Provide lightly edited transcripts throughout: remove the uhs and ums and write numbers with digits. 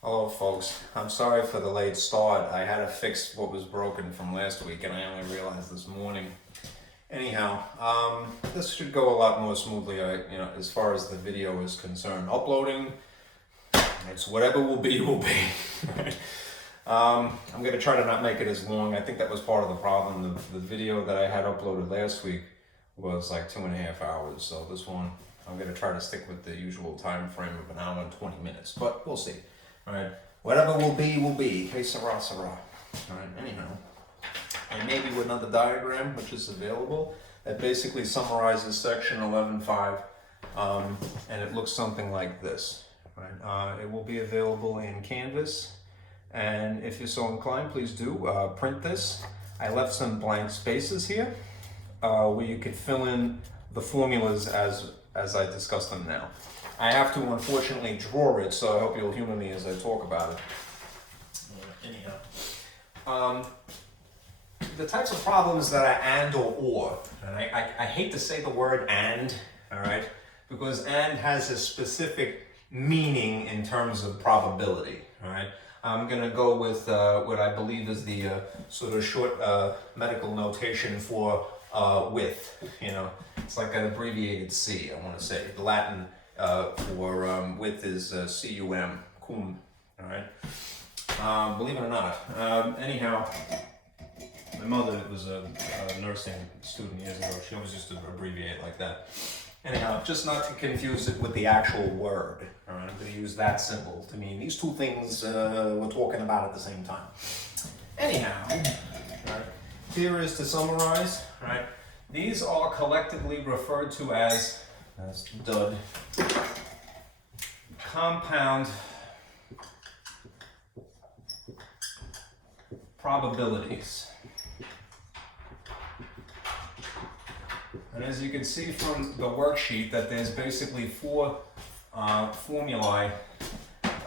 Hello folks, I'm sorry for the late start. I had to fix what was broken from last week and I only realized this morning. Anyhow, this should go a lot more smoothly, as far as the video is concerned. Uploading, it's whatever will be, will be. I'm going to try to not make it as long. I think that was part of the problem. The video that I had uploaded last week was like 2.5 hours, so this one I'm going to try to stick with the usual time frame of an hour and 20 minutes, but we'll see. All right, whatever will be, will be. Hey, Sarah, Sarah. All right, anyhow. And maybe with another diagram, which is available, that basically summarizes section 11.5, and it looks something like this. Right? It will be available in Canvas, and if you're so inclined, please do print this. I left some blank spaces here where you could fill in the formulas as I discuss them now. I have to unfortunately draw it, so I hope you'll humor me as I talk about it. Anyhow, the types of problems that are and or, and I hate to say the word and, all right, because and has a specific meaning in terms of probability, all right. I'm gonna go with what I believe is the sort of short medical notation for with, it's like an abbreviated C, I want to say. The Latin for with is cum, cum, all right? Believe it or not. Anyhow, my mother was a nursing student years ago. She always used to abbreviate like that. Anyhow, just not to confuse it with the actual word, all right? I'm going to use that symbol to mean these two things we're talking about at the same time. Anyhow, right, here is to summarize, right? These are collectively referred to as DUD, compound probabilities. And as you can see from the worksheet that there's basically 4 formulae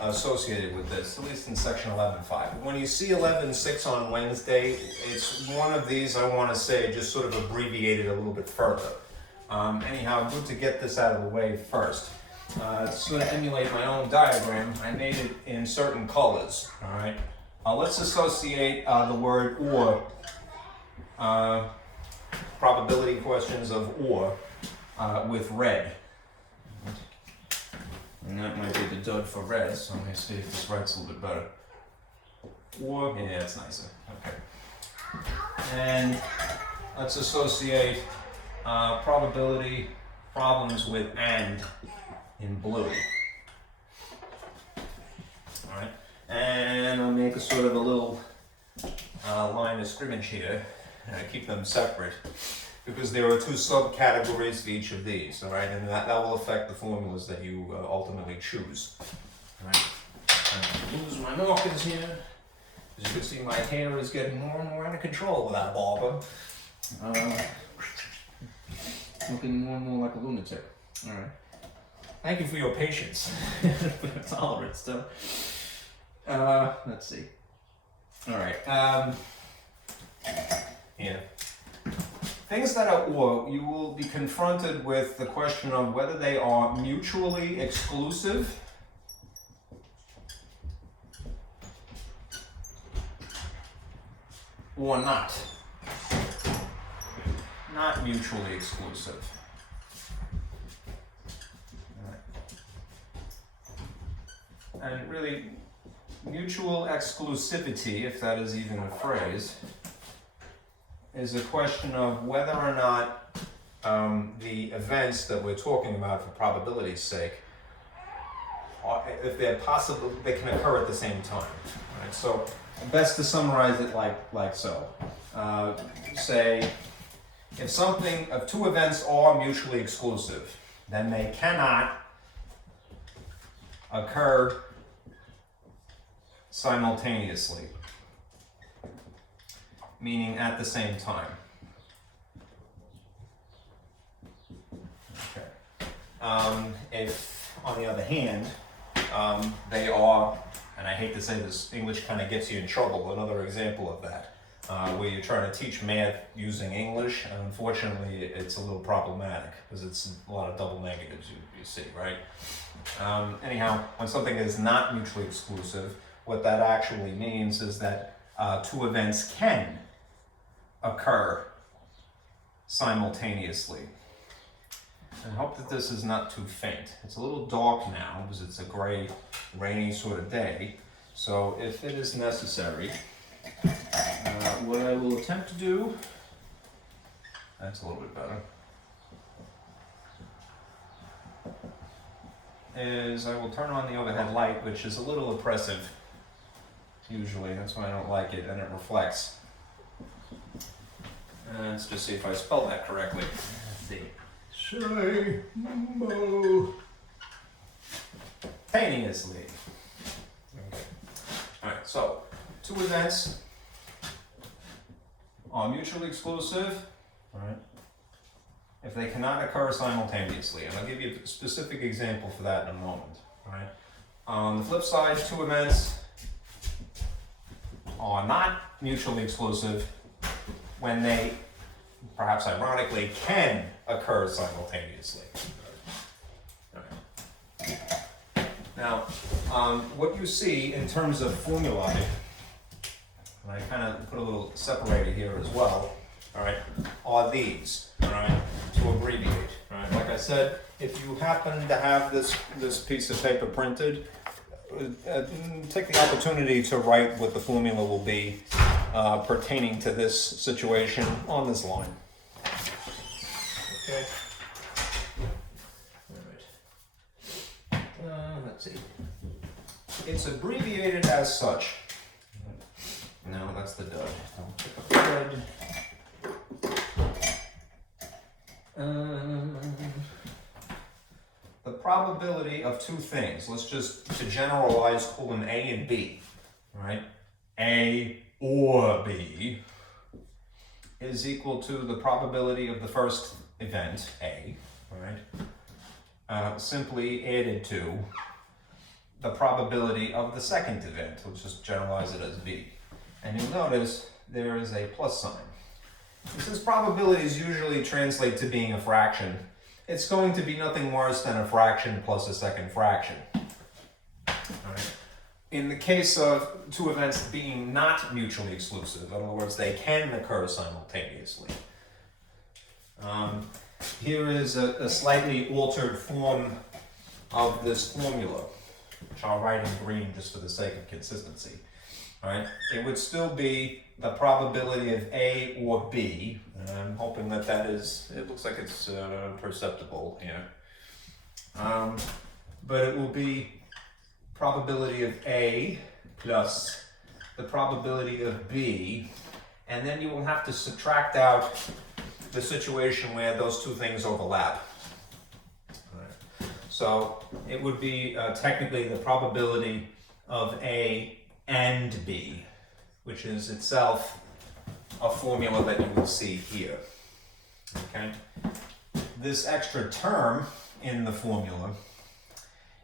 associated with this, at least in section 11.5. When you see 11.6 on Wednesday, it's one of these, I want to say, just sort of abbreviated a little bit further. Anyhow, good to get this out of the way first. To sort of emulate my own diagram, I made it in certain colors, all right? Let's associate the word or, probability questions of or, with red. And that might be the DUD for red, so let me see if this writes a little bit better. Or, yeah, that's nicer, okay. And let's associate probability problems with and in blue. All right, and I'll make a sort of a little line of scrimmage here, and I keep them separate because there are 2 subcategories for each of these. All right, and that will affect the formulas that you ultimately choose. All right, I'm lose my markers here. As you can see, my hair is getting more and more out of control without a barber. Looking more and more like a lunatic. All right. Thank you for your patience, for your tolerance, though. Let's see. All right. Yeah. Things that are or, you will be confronted with the question of whether they are mutually exclusive or not. Not mutually exclusive. And really, mutual exclusivity, if that is even a phrase, is a question of whether or not the events that we're talking about for probability's sake, if they're possible, they can occur at the same time. Right? So, best to summarize it like so. Say, if 2 events are mutually exclusive, then they cannot occur simultaneously, meaning at the same time. Okay. If, on the other hand, they are, and I hate to say this, English kind of gets you in trouble, another example of that. where you're trying to teach math using English, and unfortunately it's a little problematic because it's a lot of double negatives you see, right? Anyhow, when something is not mutually exclusive, what that actually means is that two events can occur simultaneously. I hope that this is not too faint. It's a little dark now because it's a gray, rainy sort of day. So if it is necessary, what I will attempt to do, that's a little bit better, is I will turn on the overhead light, which is a little oppressive usually. That's why I don't like it, and it reflects. Let's just see if I spelled that correctly. Let's see. Simultaneously. Okay. Alright, so two events are mutually exclusive, alright, if they cannot occur simultaneously. And I'll give you a specific example for that in a moment. Alright. On the flip side, two events are not mutually exclusive when they, perhaps ironically, can occur simultaneously. Okay. Now, what you see in terms of formulae, and I kind of put a little separator here as well, all right, are these, all right, to abbreviate. All right. Like I said, if you happen to have this piece of paper printed, take the opportunity to write what the formula will be pertaining to this situation on this line. Okay. All right. Let's see. It's abbreviated as such. No, that's the dud. I'll pick up the dud. The probability of two things, let's just, to generalize, call them A and B, right? A or B is equal to the probability of the first event, A, right? Simply added to the probability of the second event. Let's just generalize it as B. And you'll notice there is a plus sign. Since probabilities usually translate to being a fraction, it's going to be nothing worse than a fraction plus a second fraction. All right. In the case of two events being not mutually exclusive, in other words, they can occur simultaneously. Here is a slightly altered form of this formula, which I'll write in green just for the sake of consistency. All right. It would still be the probability of A or B, and I'm hoping that that is, it looks like it's perceptible here. But it will be probability of A plus the probability of B, and then you will have to subtract out the situation where those two things overlap. All right. So it would be technically the probability of A and B, which is itself a formula that you would see here. Okay? This extra term in the formula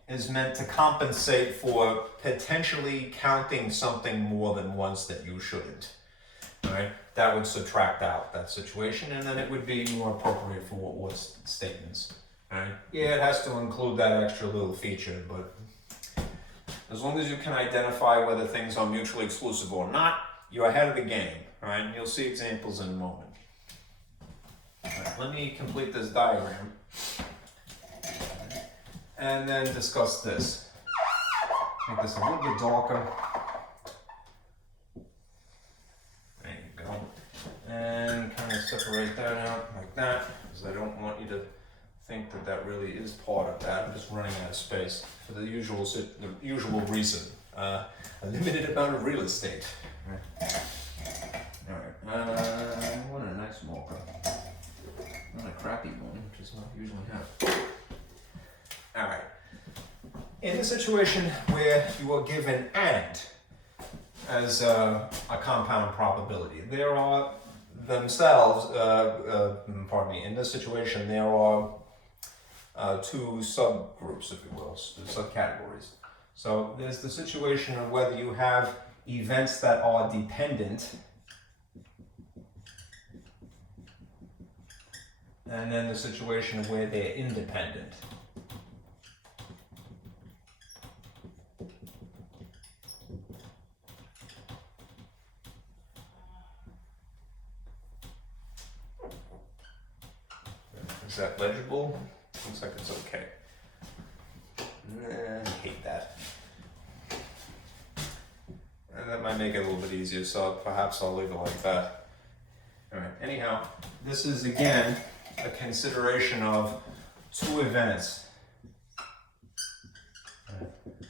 is meant to compensate for potentially counting something more than once that you shouldn't. Right? That would subtract out that situation, and then it would be more appropriate for what was statements. Right? Yeah, it has to include that extra little feature, but as long as you can identify whether things are mutually exclusive or not, you're ahead of the game, right? And you'll see examples in a moment. Right, let me complete this diagram and then discuss this. Make this a little bit darker. There you go. And kind of separate that out like that, because I don't want you to think that that really is part of that. I'm just running out of space for the usual reason. A limited amount of real estate. All right. I want a nice marker, not a crappy one, which is what I usually have. All right. In a situation where you are given and as a compound probability, there are themselves, in this situation, there are two subgroups, if you will, subcategories. So there's the situation of whether you have events that are dependent and then the situation where they're independent. Is that legible? Looks like it's okay. I hate that. And that might make it a little bit easier, so perhaps I'll leave it like that. All right, anyhow, this is again a consideration of two events.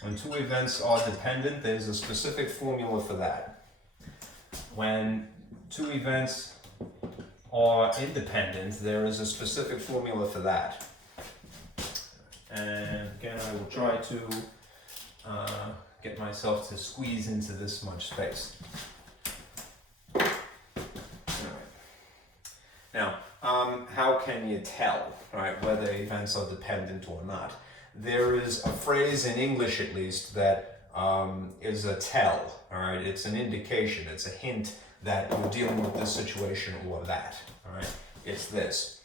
When two events are dependent, there's a specific formula for that. When two events are independent, there is a specific formula for that. And again, I will try to get myself to squeeze into this much space. All right. Now, how can you tell, right, whether events are dependent or not? There is a phrase in English, at least, that is a tell. All right, it's an indication, it's a hint that you're dealing with this situation or that. All right, it's this.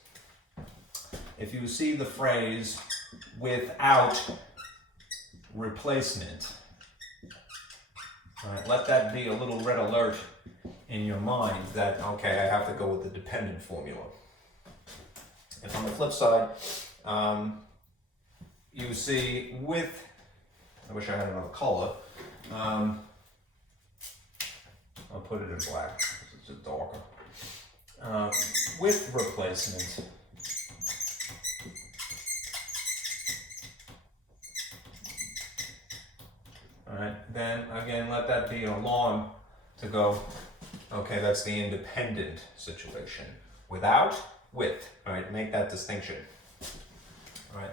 If you see the phrase without replacement, all right, let that be a little red alert in your mind that, okay, I have to go with the dependent formula. If on the flip side, you see with, I wish I had another color, I'll put it in black because it's just darker. With replacement, all right, then again, let that be an alarm to go, okay, that's the independent situation. Without, with, all right, make that distinction. All right,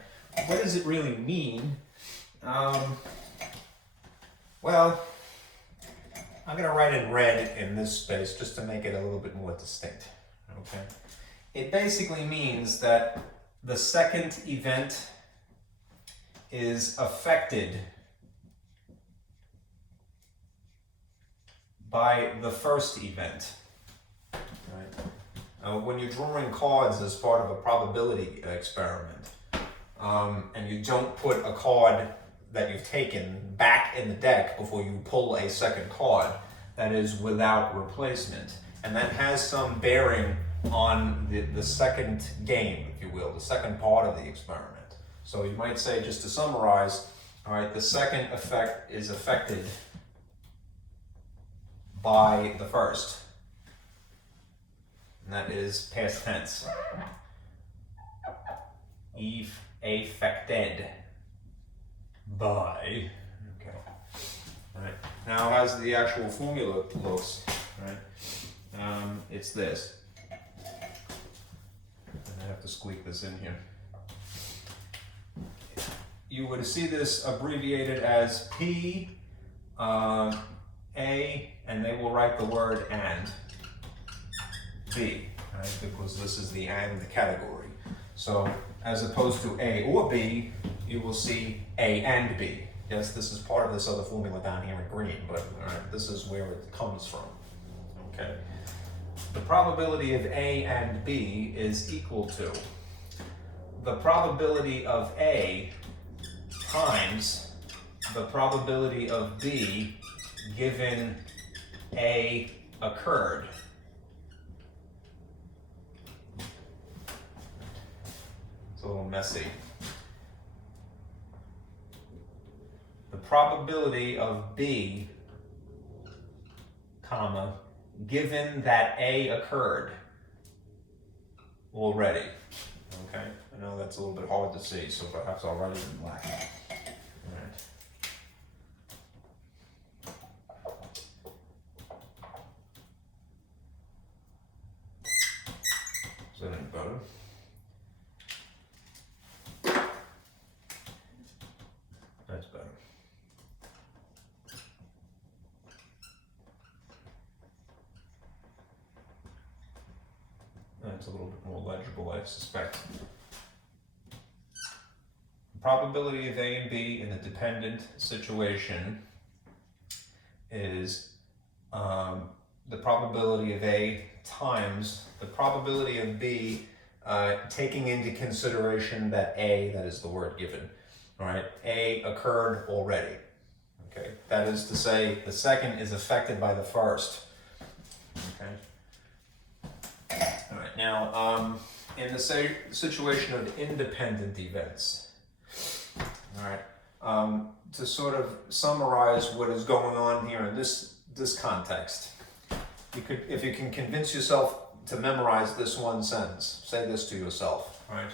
what does it really mean? Well, I'm going to write in red in this space just to make it a little bit more distinct. Okay, it basically means that the second event is affected by the first event. Right? When you're drawing cards as part of a probability experiment, and you don't put a card that you've taken back in the deck before you pull a second card, that is without replacement. And that has some bearing on the second game, if you will, the second part of the experiment. So you might say, just to summarize, all right, the second effect is affected by the first. And that is past tense. Affected by. Okay. All right. Now, as the actual formula looks, right? It's this. And I have to squeak this in here. You would see this abbreviated as P, A, and they will write the word and, B, right? Because this is the and category. So, as opposed to A or B, you will see A and B. Yes, this is part of this other formula down here in green, but this is where it comes from. Okay. The probability of A and B is equal to the probability of A times the probability of B given A occurred. It's a little messy. The probability of B, comma, given that A occurred already. Okay, I know that's a little bit hard to see, so perhaps I'll write it in black. All right. Is that any better? That's better. That's a little bit more legible, I suspect. The probability of A and B in a dependent situation is the probability of A times the probability of B taking into consideration that A, that is the word given, all right, A occurred already. Okay, that is to say, the second is affected by the first. Okay. All right. Now, in the situation of independent events, all right, to sort of summarize what is going on here in this context, if you can convince yourself to memorize this one sentence, say this to yourself. All right.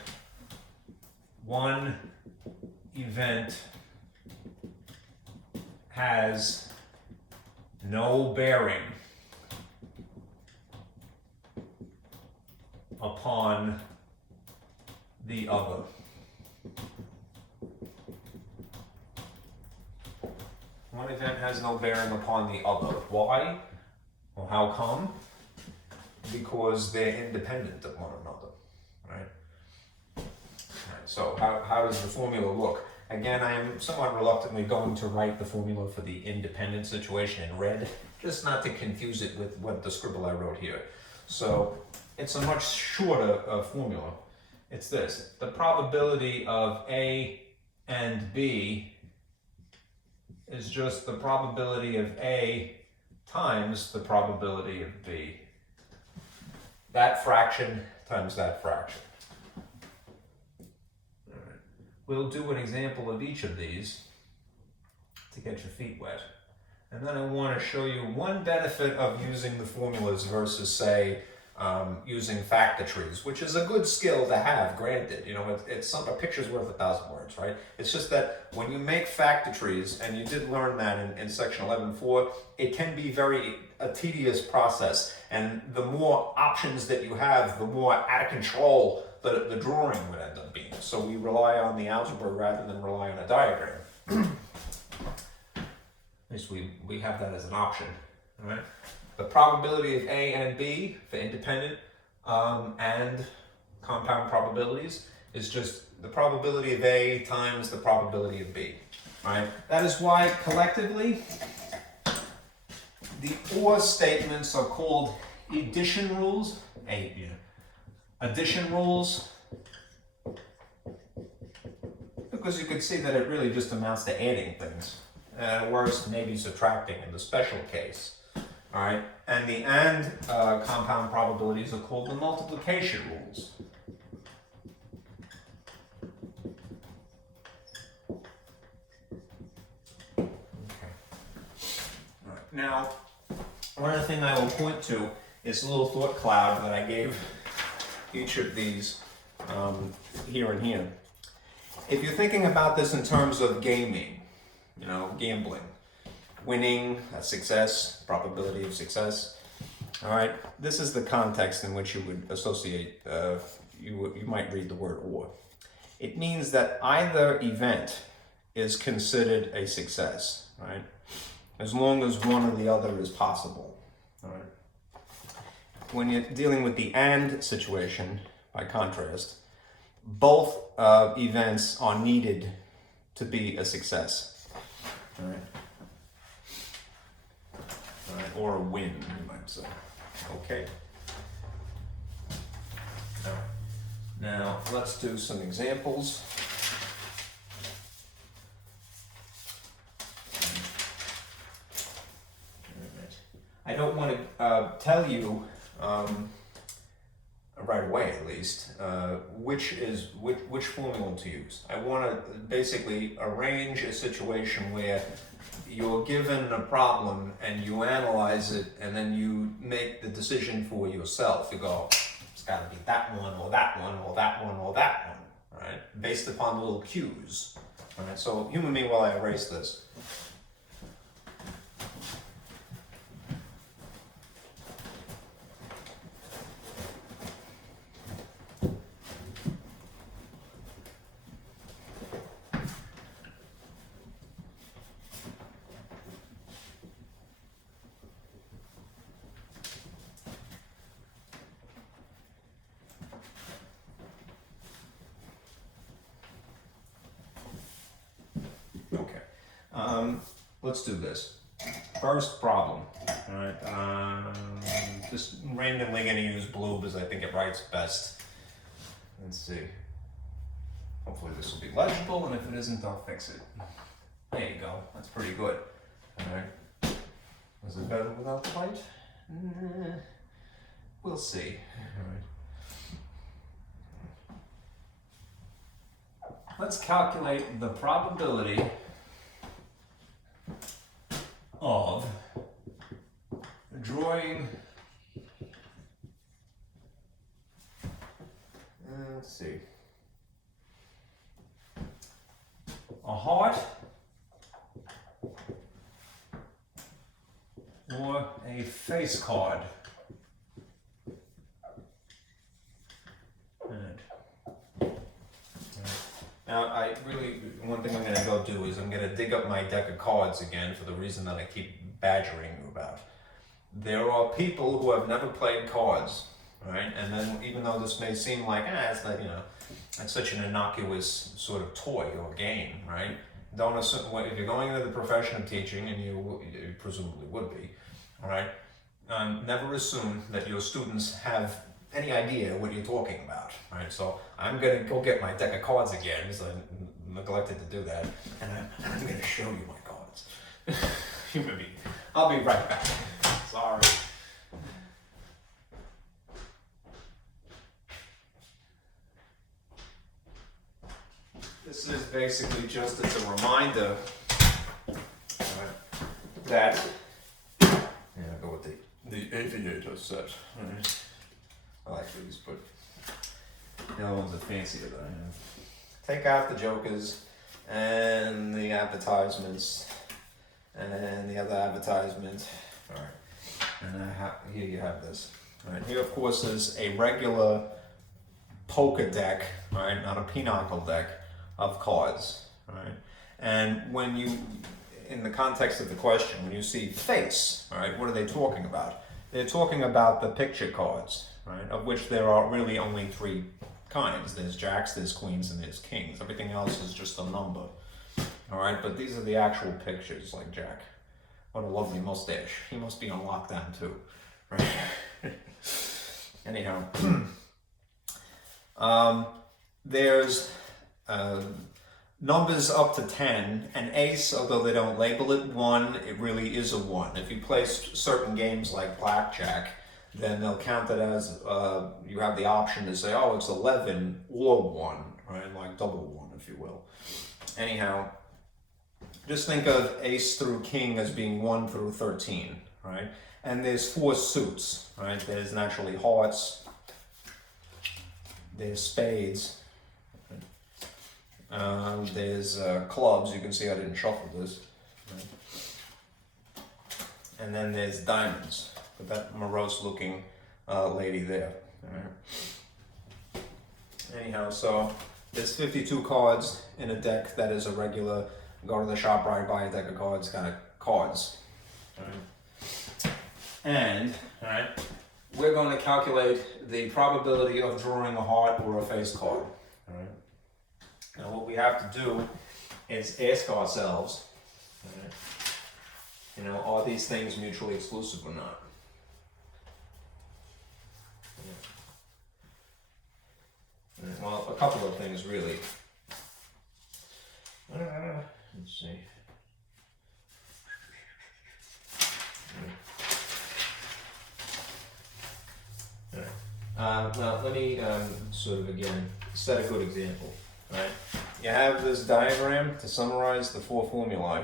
One event has no bearing upon the other. One event has no bearing upon the other. Why? Well, how come? Because they're independent of one another, right? So how does the formula look? Again, I am somewhat reluctantly going to write the formula for the independent situation in red, just not to confuse it with what the scribble I wrote here. So it's a much shorter formula. It's this: the probability of A and B is just the probability of A times the probability of B. That fraction times that fraction. All right. We'll do an example of each of these to get your feet wet. And then I want to show you one benefit of using the formulas versus, say, using factor trees, which is a good skill to have, granted. You know, a picture's worth 1,000 words, right? It's just that when you make factor trees, and you did learn that in section 11.4, it can be a tedious process. And the more options that you have, the more out of control the drawing would end up being. So we rely on the algebra rather than rely on a diagram. At least we have that as an option, all right? The probability of A and B for independent and compound probabilities is just the probability of A times the probability of B, right? That is why collectively the OR statements are called addition rules. Addition rules, because you could see that it really just amounts to adding things. At worst, maybe subtracting in the special case. All right, and the compound probabilities are called the multiplication rules. Okay. All right. Now, one other thing I will point to is a little thought cloud that I gave each of these here and here. If you're thinking about this in terms of gaming, you know, gambling, winning, a success, probability of success. All right, this is the context in which you would associate, you might read the word or. It means that either event is considered a success, right? As long as one or the other is possible, all right? When you're dealing with the and situation, by contrast, both events are needed to be a success, all right? Or a win, you might say. Okay. Now let's do some examples. I don't want to tell you right away, at least, which formula to use. I want to basically arrange a situation where you're given a problem and you analyze it, and then you make the decision for yourself. You go, it's got to be that one, or that one, or that one, or that one, right? Based upon little cues. All right. So humor me while I erase this. Let's do this. First problem. All right. Just randomly going to use blue because I think it writes best. Let's see. Hopefully this will be legible, and if it isn't, I'll fix it. There you go. That's pretty good. All right. Was it better without the light? We'll see. All right. Let's calculate the probability of drawing. Let's see. A heart or a face card. Now, one thing I'm going to go do is I'm going to dig up my deck of cards again for the reason that I keep badgering you about. There are people who have never played cards, right? And then even though this may seem like, it's like, it's such an innocuous sort of toy or game, right? Don't assume, if you're going into the profession of teaching, and you presumably would be, all right? Never assume that your students have any idea what you're talking about, right? So I'm gonna go get my deck of cards again, because I neglected to do that, and I'm gonna show you my cards. I'll be right back. Sorry. This is basically just as a reminder that, I'll go with the aviator set. Right. I like these, but the other ones are fancier than I have. Take out the jokers and the advertisements and the other advertisement. All right, and here you have this. All right, here of course is a regular poker deck, right? Not a pinochle deck of cards, right? And when you, in the context of the question, when you see face, all right, what are they talking about? They're talking about the picture cards, right? Of which there are really only three kinds. There's jacks, there's queens, and there's kings. Everything else is just a number, all right? But these are the actual pictures, like Jack. What a lovely mustache. He must be on lockdown too, right? Anyhow, there's numbers up to 10, and ace, although they don't label it 1, it really is a 1. If you play certain games like blackjack, then they'll count it as, you have the option to say, oh, it's 11 or 1, right? Like double 1, if you will. Anyhow, just think of ace through king as being 1 through 13, right? And there's 4 suits, right? There's naturally hearts, there's spades, there's clubs. You can see I didn't shuffle this, right? And then there's diamonds, with that morose looking lady there, all right? Anyhow, so there's 52 cards in a deck that is a regular, go to the shop, right, buy a deck of cards kind of cards, all right? And, all right, we're going to calculate the probability of drawing a heart or a face card, all right? Now what we have to do is ask ourselves, all right, are these things mutually exclusive or not? Yeah. Well, a couple of things really. Let's see. Now let me sort of again set a good example. Right? You have this diagram to summarize the 4 formulae.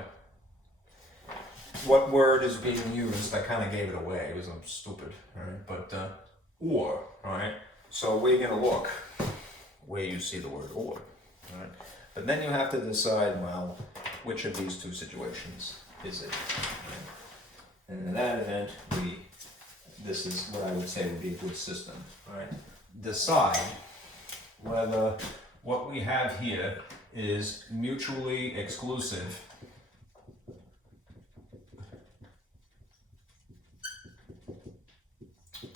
What word is being used? I kind of gave it away because I'm stupid, right? But or, right? So we're going to look where you see the word or, right? But then you have to decide, well, which of these 2 situations is it? Right? And in that event, this is what I would say would be a good system, right? Decide whether what we have here is mutually exclusive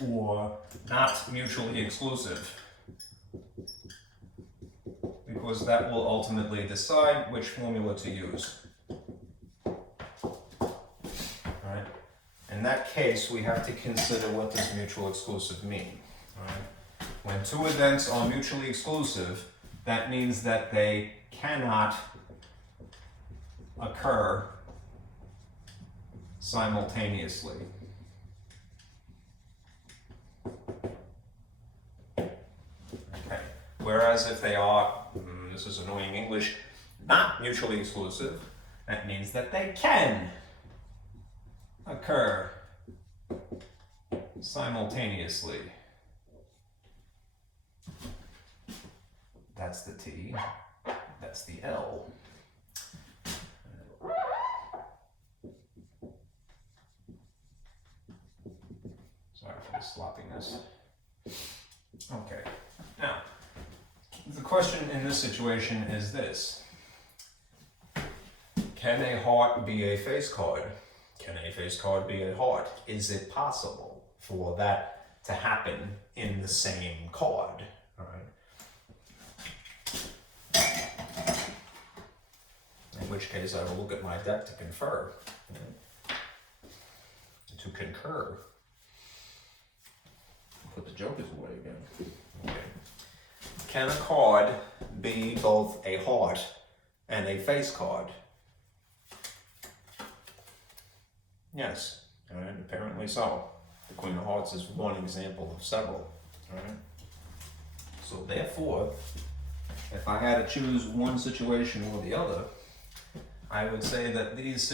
or not mutually exclusive, because that will ultimately decide which formula to use. Right? In that case, we have to consider what does mutual exclusive mean. Right? When two events are mutually exclusive, that means that they cannot occur simultaneously. Okay. Whereas if they are, this is annoying English, not mutually exclusive, that means that they can occur simultaneously. That's the T, that's the L. Sorry for the sloppiness. Okay, now, the question in this situation is this. Can a heart be a face card? Can a face card be a heart? Is it possible for that to happen in the same card? All right. In which case I will look at my deck to confer, to concur. Put the jokers away again. Okay. Can a card be both a heart and a face card? Yes, all right, apparently so. The Queen of Hearts is one example of several. All right. So therefore, if I had to choose one situation or the other, I would say that these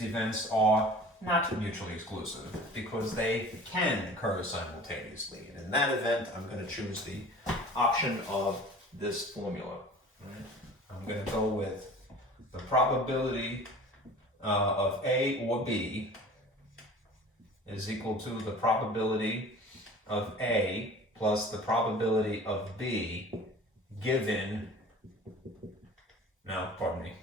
events are not mutually exclusive because they can occur simultaneously. And in that event, I'm going to choose the option of this formula. Right? I'm going to go with the probability of A or B is equal to the probability of A plus the probability of B given, no, pardon me,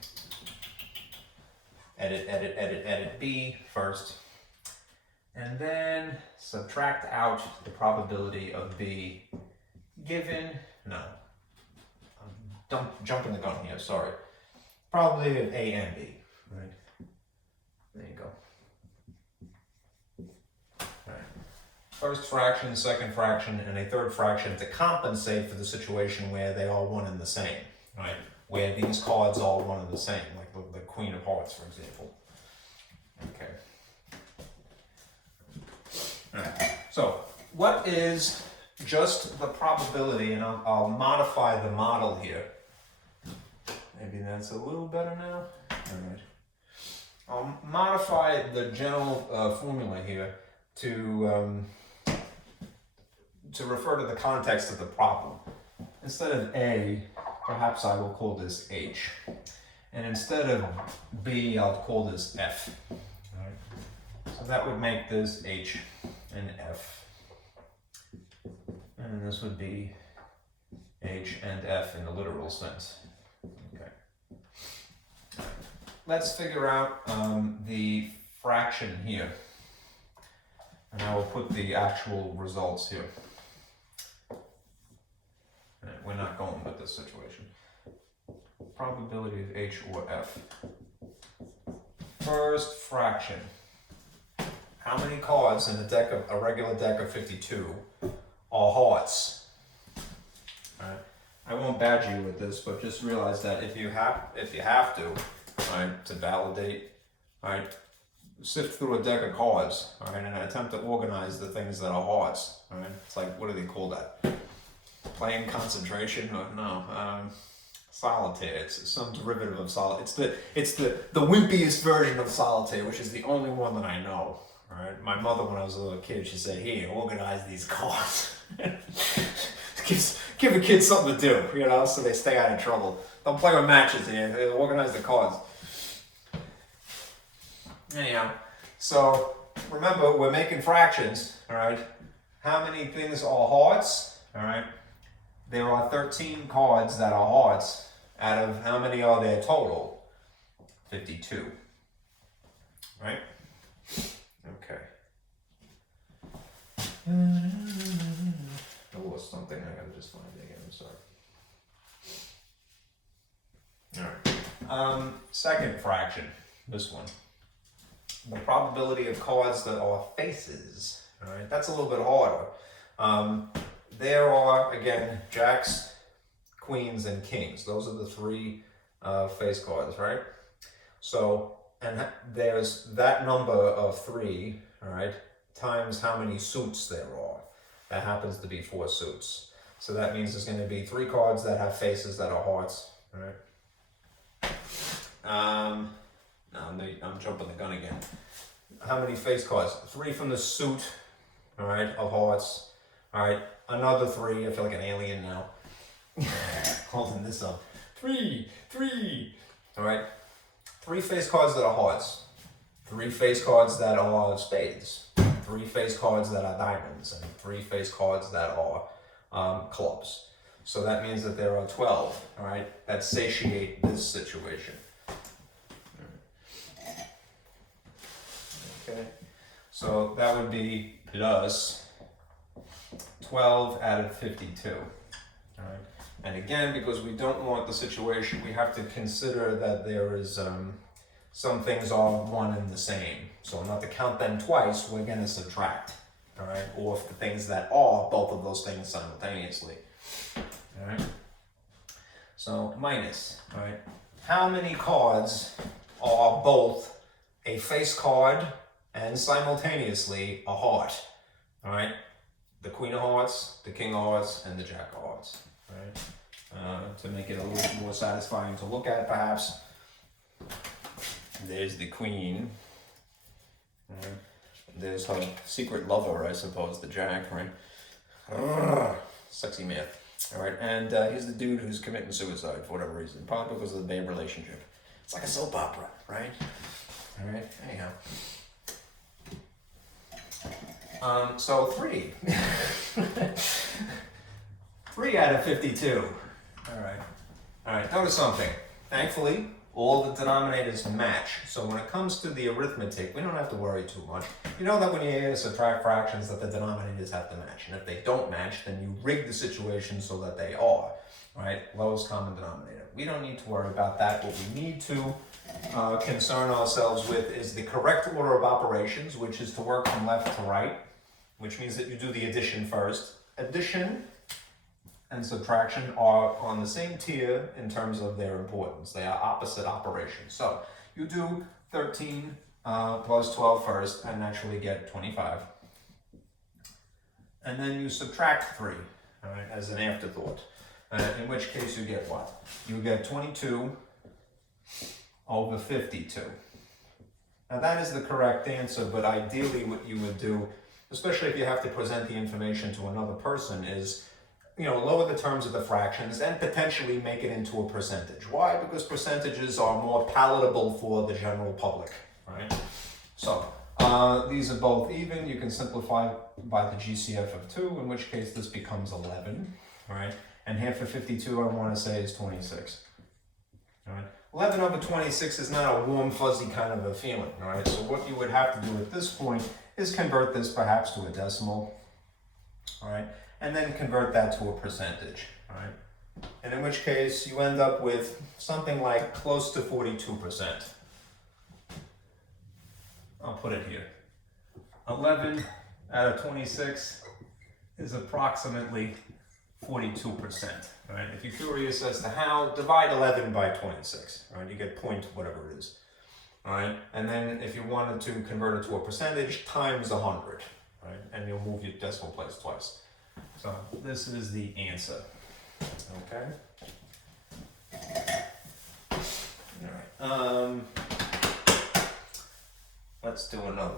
edit B first, and then subtract out the probability of B given, no, I'm jumping the gun here, sorry, probability of A and B, right? There you go. Right. First fraction, second fraction, and a third fraction to compensate for the situation where they are one and the same, right? Where these cards are one and the same, like the Queen of Hearts, for example. Okay. All right. So, what is just the probability, and I'll modify the model here. Maybe that's a little better now. All right. I'll modify the general formula here to refer to the context of the problem. Instead of A, perhaps I will call this H. And instead of B, I'll call this F. All right. So that would make this H and F. And this would be H and F in the literal sense. Okay. Let's figure out the fraction here. And I will put the actual results here. We're not going with this situation. Probability of H or F. First fraction. How many cards in a regular deck of 52 are hearts? All right. I won't badge you with this, but just realize that if you have to, right, to validate, right, sift through a deck of cards, all right, and attempt to organize the things that are hearts. All right, it's like, what do they call that? Playing concentration? Or no, solitaire. It's some derivative of solitaire. It's the wimpiest version of solitaire, which is the only one that I know. All right, my mother, when I was a little kid, she said, "Here, organize these cards." Give a kid something to do, you know, so they stay out of trouble. Don't play with matches here. They organize the cards. Anyhow, so remember, we're making fractions, all right? How many things are hearts, all right? There are 13 cards that are hearts. Out of how many are there total? 52, right? Okay. I lost something. I gotta just find it again. I'm sorry. All right. Second fraction. This one. The probability of cards that are faces. All right. That's a little bit harder. there are, again, jacks, queens, and kings. Those are the three face cards, right? So, and there's that number of 3, all right, times how many suits there are. That happens to be 4 suits. So that means there's going to be 3 cards that have faces that are hearts, all right? I'm jumping the gun again. How many face cards? 3 from the suit, all right, of hearts. All right, another 3. I feel like an alien now. Holding this up. 3. All right, 3 face cards that are hearts. 3 face cards that are spades. 3 face cards that are diamonds, and 3 face cards that are clubs. So that means that there are 12, all right, that satiate this situation. Okay, so that would be plus 12 out of 52, all right? And again, because we don't want the situation, we have to consider that there is, some things are one and the same. So not to count them twice, we're gonna subtract, all right? Or the things that are both of those things simultaneously, all right? So minus, all right? How many cards are both a face card and simultaneously a heart, all right? The Queen of Hearts, the King of Hearts, and the Jack of Hearts, all right? To make it a little bit more satisfying to look at, perhaps. There's the Queen. All right. There's her secret lover, I suppose, the Jack, right? Sexy man. All right, and he's the dude who's committing suicide for whatever reason, probably because of the bad relationship. It's like a soap opera, right? All right, anyhow. So 3. 3 out of 52. All right, notice something. Thankfully, all the denominators match. So when it comes to the arithmetic, we don't have to worry too much. You know that when you subtract fractions that the denominators have to match. And if they don't match, then you rig the situation so that they are, right? Lowest common denominator. We don't need to worry about that. What we need to concern ourselves with is the correct order of operations, which is to work from left to right, which means that you do the addition first. Addition and subtraction are on the same tier in terms of their importance. They are opposite operations. So you do 13 plus 12 first and naturally get 25. And then you subtract 3, all right, as an afterthought. In which case you get what? You get 22 over 52. Now that is the correct answer, but ideally what you would do, especially if you have to present the information to another person, is lower the terms of the fractions and potentially make it into a percentage. Why? Because percentages are more palatable for the general public, right? So these are both even. You can simplify by the GCF of 2, in which case this becomes 11, right? And half of 52, I want to say, is 26, all right? 11 over 26 is not a warm, fuzzy kind of a feeling, all right? So what you would have to do at this point is convert this perhaps to a decimal, all right? And then convert that to a percentage, all right? And in which case you end up with something like close to 42%. I'll put it here. 11 out of 26 is approximately 42%, right? If you're curious as to how, divide 11 by 26, right? You get point whatever it is, all right? And then if you wanted to convert it to a percentage, times 100, right? And you'll move your decimal place twice. So this is the answer, okay? All right, let's do another.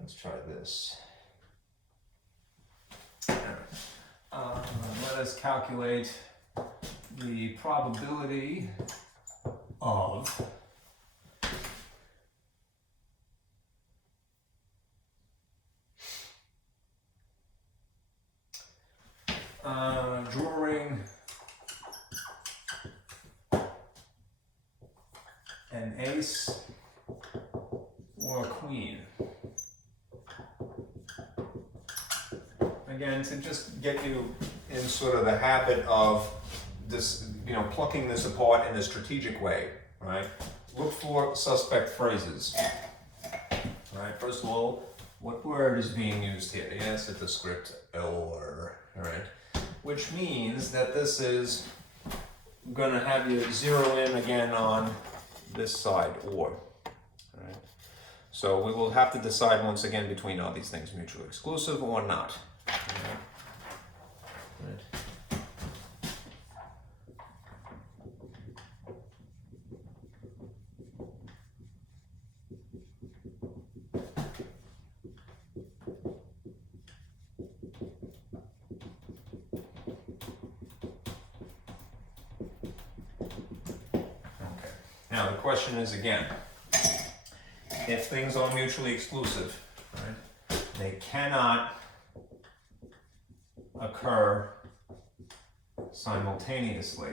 Let's try this. Let us calculate the probability of ace or a queen. Again, to just get you in sort of the habit of this, plucking this apart in a strategic way, right? Look for suspect phrases. Right, first of all, what word is being used here? Yes, it's the script or, all right? Which means that this is going to have you zero in again on this side, or. All right? So we will have to decide once again between all these things, mutually exclusive or not. All right? Right. Now the question is again, if things are mutually exclusive, right, they cannot occur simultaneously,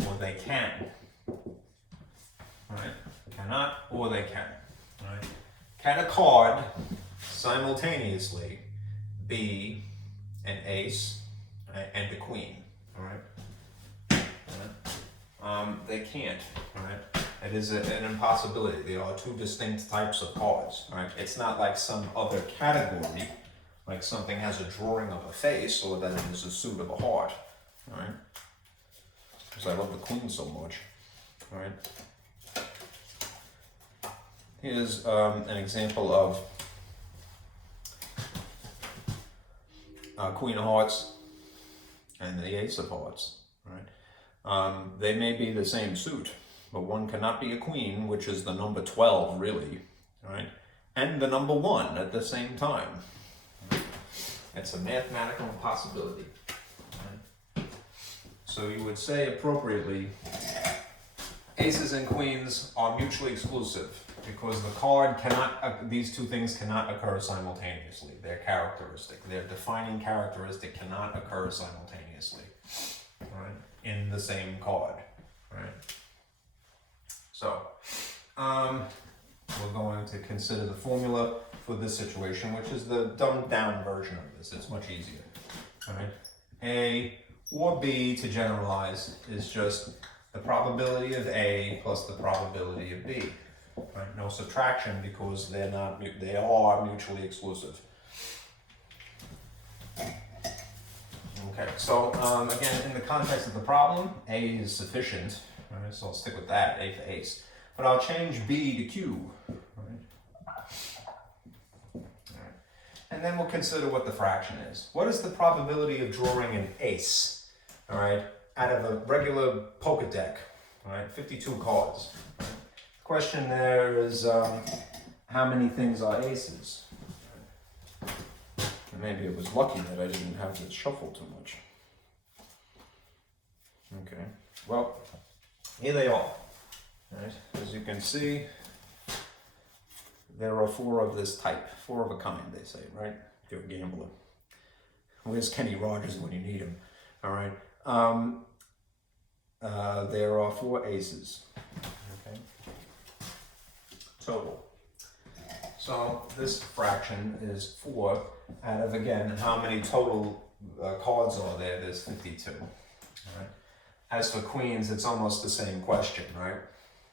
or they can, right? Cannot or they can, right? Can a card simultaneously be an ace, right, and a queen, all right? They can't, right? It is an impossibility. There are two distinct types of cards, right? It's not like some other category, like something has a drawing of a face or that it is a suit of a heart, right? Because I love the queen so much, right? Here's an example of Queen of Hearts and the Ace of Hearts, right? They may be the same suit, but one cannot be a queen, which is the number 12, really, right? And the number 1 at the same time. It's a mathematical impossibility. Right? So you would say appropriately, aces and queens are mutually exclusive because the card cannot, these two things cannot occur simultaneously. Their characteristic, their defining characteristic cannot occur simultaneously. Right? In the same card, right? So, we're going to consider the formula for this situation, which is the dumbed down version of this. It's much easier, right? A or B, to generalize, is just the probability of A plus the probability of B, right? No subtraction because they are mutually exclusive. Okay, so again, in the context of the problem, A is sufficient, right? So I'll stick with that, A for ace. But I'll change B to Q, right? All right. And then we'll consider what the fraction is. What is the probability of drawing an ace, all right, out of a regular poker deck, all right, 52 cards? Right? The question there is how many things are aces? Maybe it was lucky that I didn't have to shuffle too much. Okay, well, here they are. Right? As you can see, there are 4 of this type, 4 of a kind, they say, right? If you're a gambler. Where's Kenny Rogers when you need him? All right. There are 4 aces. Okay. Total. So this fraction is 4 out of, again, how many total cards are there? There's 52. All right. As for queens, it's almost the same question, right?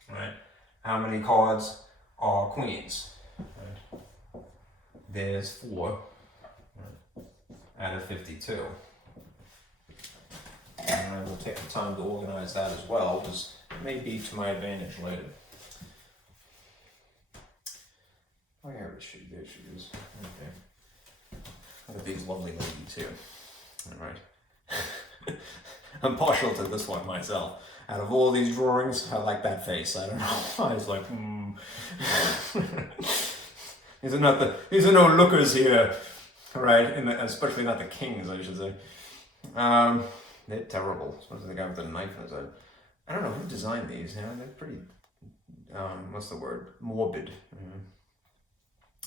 Right. How many cards are queens? Right. There's 4 right, out of 52. And I will take the time to organize that as well, because it may be to my advantage later. Where is she? There she is. Okay. Look at these lovely ladies here. All right. I'm partial to this one myself. Out of all these drawings, I like that face. I don't know. I was like, These are no lookers here, right? Especially not the kings, I should say. They're terrible. Especially the guy with the knife in his head. I don't know who designed these. Yeah, they're pretty. What's the word? Morbid.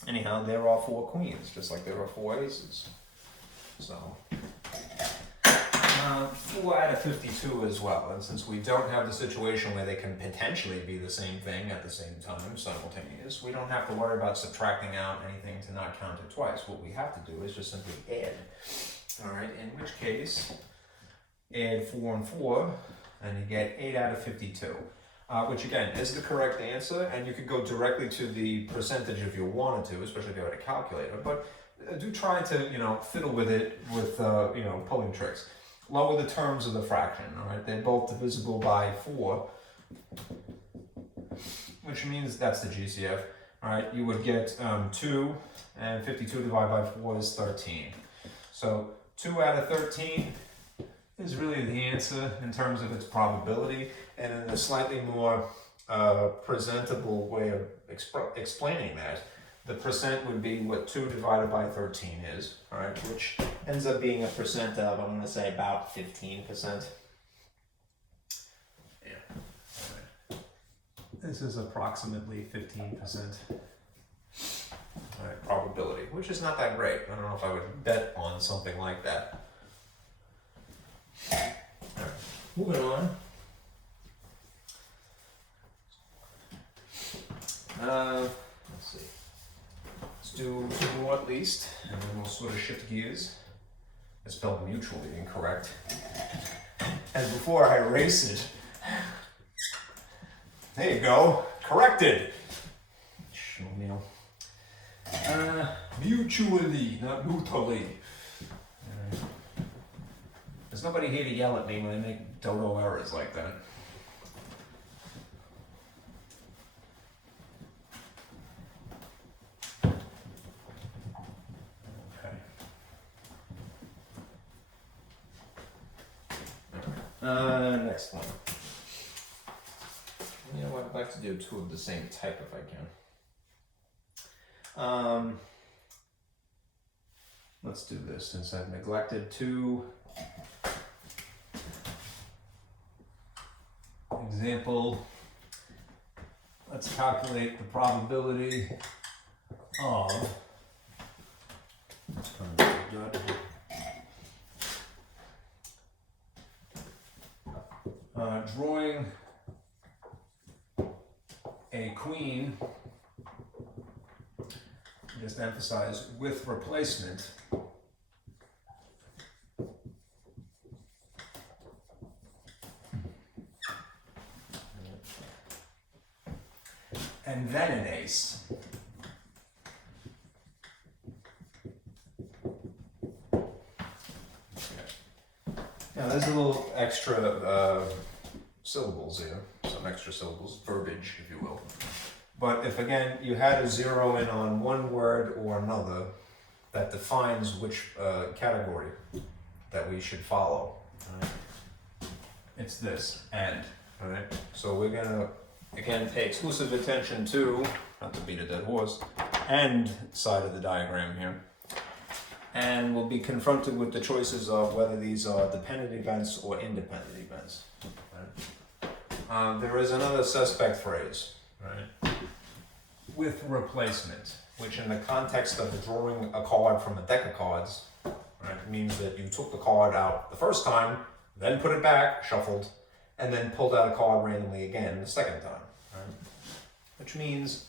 Anyhow, there are 4 queens, just like there are 4 aces. So, 4 out of 52 as well. And since we don't have the situation where they can potentially be the same thing at the same time, simultaneous, we don't have to worry about subtracting out anything to not count it twice. What we have to do is just simply add. All right, in which case, add 4 and 4, and you get 8 out of 52. Which again is the correct answer, and you could go directly to the percentage if you wanted to, especially if you had a calculator. But do try to, fiddle with it with, pulling tricks. Lower the terms of the fraction, all right? They're both divisible by 4, which means that's the GCF, all right? You would get 2, and 52 divided by 4 is 13. So 2 out of 13 is really the answer in terms of its probability, and in a slightly more presentable way of explaining that, the percent would be what 2 divided by 13 is, all right, which ends up being a percent of, I'm going to say, about 15%. Yeah. All right. This is approximately 15%. All right, probability, which is not that great. I don't know if I would bet on something like that. All right, moving on. Let's see. Let's do 2 more at least, and then we'll sort of shift gears. It's spelled mutually incorrect. And before I erase it, there you go, corrected. Mutually, not mutually. There's nobody here to yell at me when I make dodo errors like that. Okay. Next one. You know what? I'd like to do 2 of the same type if I can. Let's do this since I've neglected 2. Example, let's calculate the probability of drawing a queen, just emphasize, with replacement and then an ace. Now there's a little extra syllables here, some extra syllables, verbiage if you will. But if again you had to zero in on one word or another that defines which category that we should follow, right? It's this, and, all right? So we're gonna again pay exclusive attention to, not to beat a dead horse, and side of the diagram here. And we'll be confronted with the choices of whether these are dependent events or independent events. Right? There is another suspect phrase, right? With replacement, which in the context of drawing a card from a deck of cards, right, means that you took the card out the first time, then put it back, shuffled, and then pulled out a card randomly again the second time. Right? Which means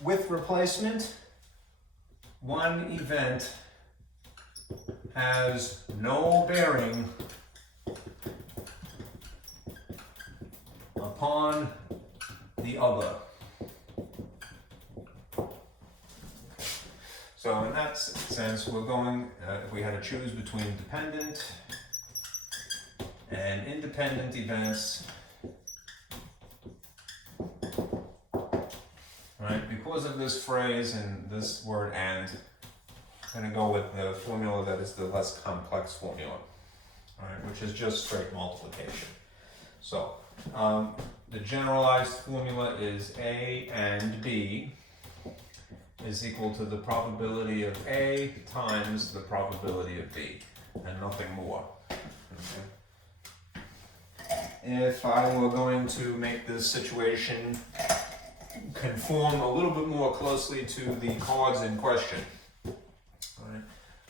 with replacement, one event has no bearing upon the other. So in that sense, we're going, if we had to choose between dependent and independent events, right, because of this phrase and this word and, I'm going to go with the formula that is the less complex formula, right, which is just straight multiplication. So the generalized formula is A and B is equal to the probability of A times the probability of B, and nothing more. Okay. If I were going to make this situation conform a little bit more closely to the cards in question,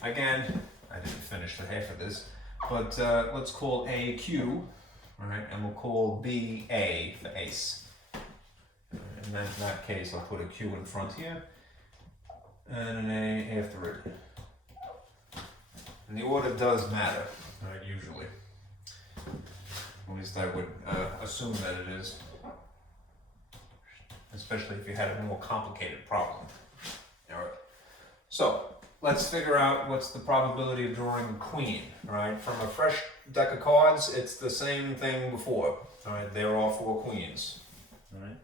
again, I didn't finish the half of this, but let's call A Q, all right, and we'll call B A for ace. In that case, I'll put a Q in front here, and an A after it. And the order does matter, right, usually. At least I would assume that it is. Especially if you had a more complicated problem. All right. So let's figure out what's the probability of drawing a queen. All right. From a fresh deck of cards, it's the same thing before. All right. There are 4 queens. All right.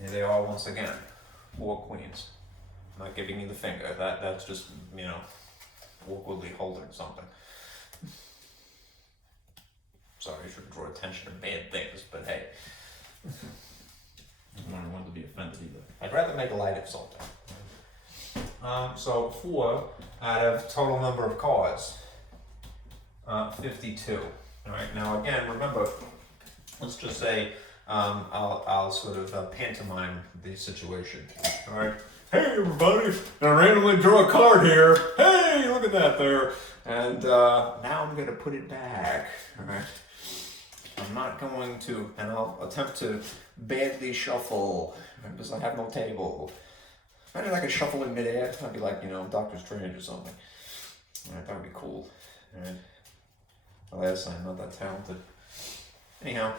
Here they are once again. 4 queens. I'm not giving you the finger. That's just, you know, awkwardly holding something. Sorry, I shouldn't draw attention to bad things, but hey. I don't want to be offended either. I'd rather make light of something. So 4 out of total number of cards, 52. All right. Now again, remember, let's just say I'll sort of pantomime the situation. All right. Hey everybody, I randomly draw a card here. Hey, look at that there. And now I'm going to put it back. All right. I'm not going to, and I'll attempt to badly shuffle because I have no table. Imagine I could shuffle in midair. I'd be like, you know, Doctor Strange or something. All right, that would be cool. All right. Alas, I'm not that talented. Anyhow,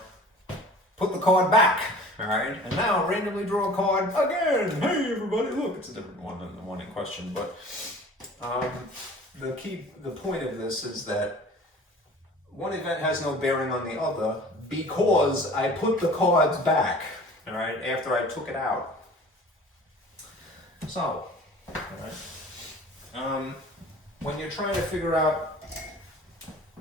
put the card back. All right, and now randomly draw a card again. Hey everybody, look, it's a different one than the one in question. But the point of this is that one event has no bearing on the other because I put the cards back, all right, after I took it out. So, all right, when you're trying to figure out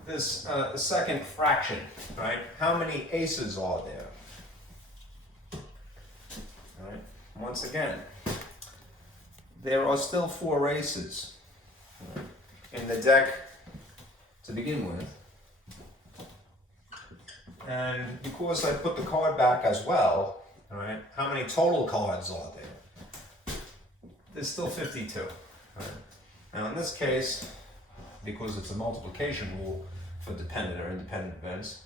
this second fraction, right, how many aces are there? All right, once again, there are still 4 aces in the deck to begin with. And because I put the card back as well, all right, how many total cards are there? There's still 52. All right. Now in this case, because it's a multiplication rule for dependent or independent events,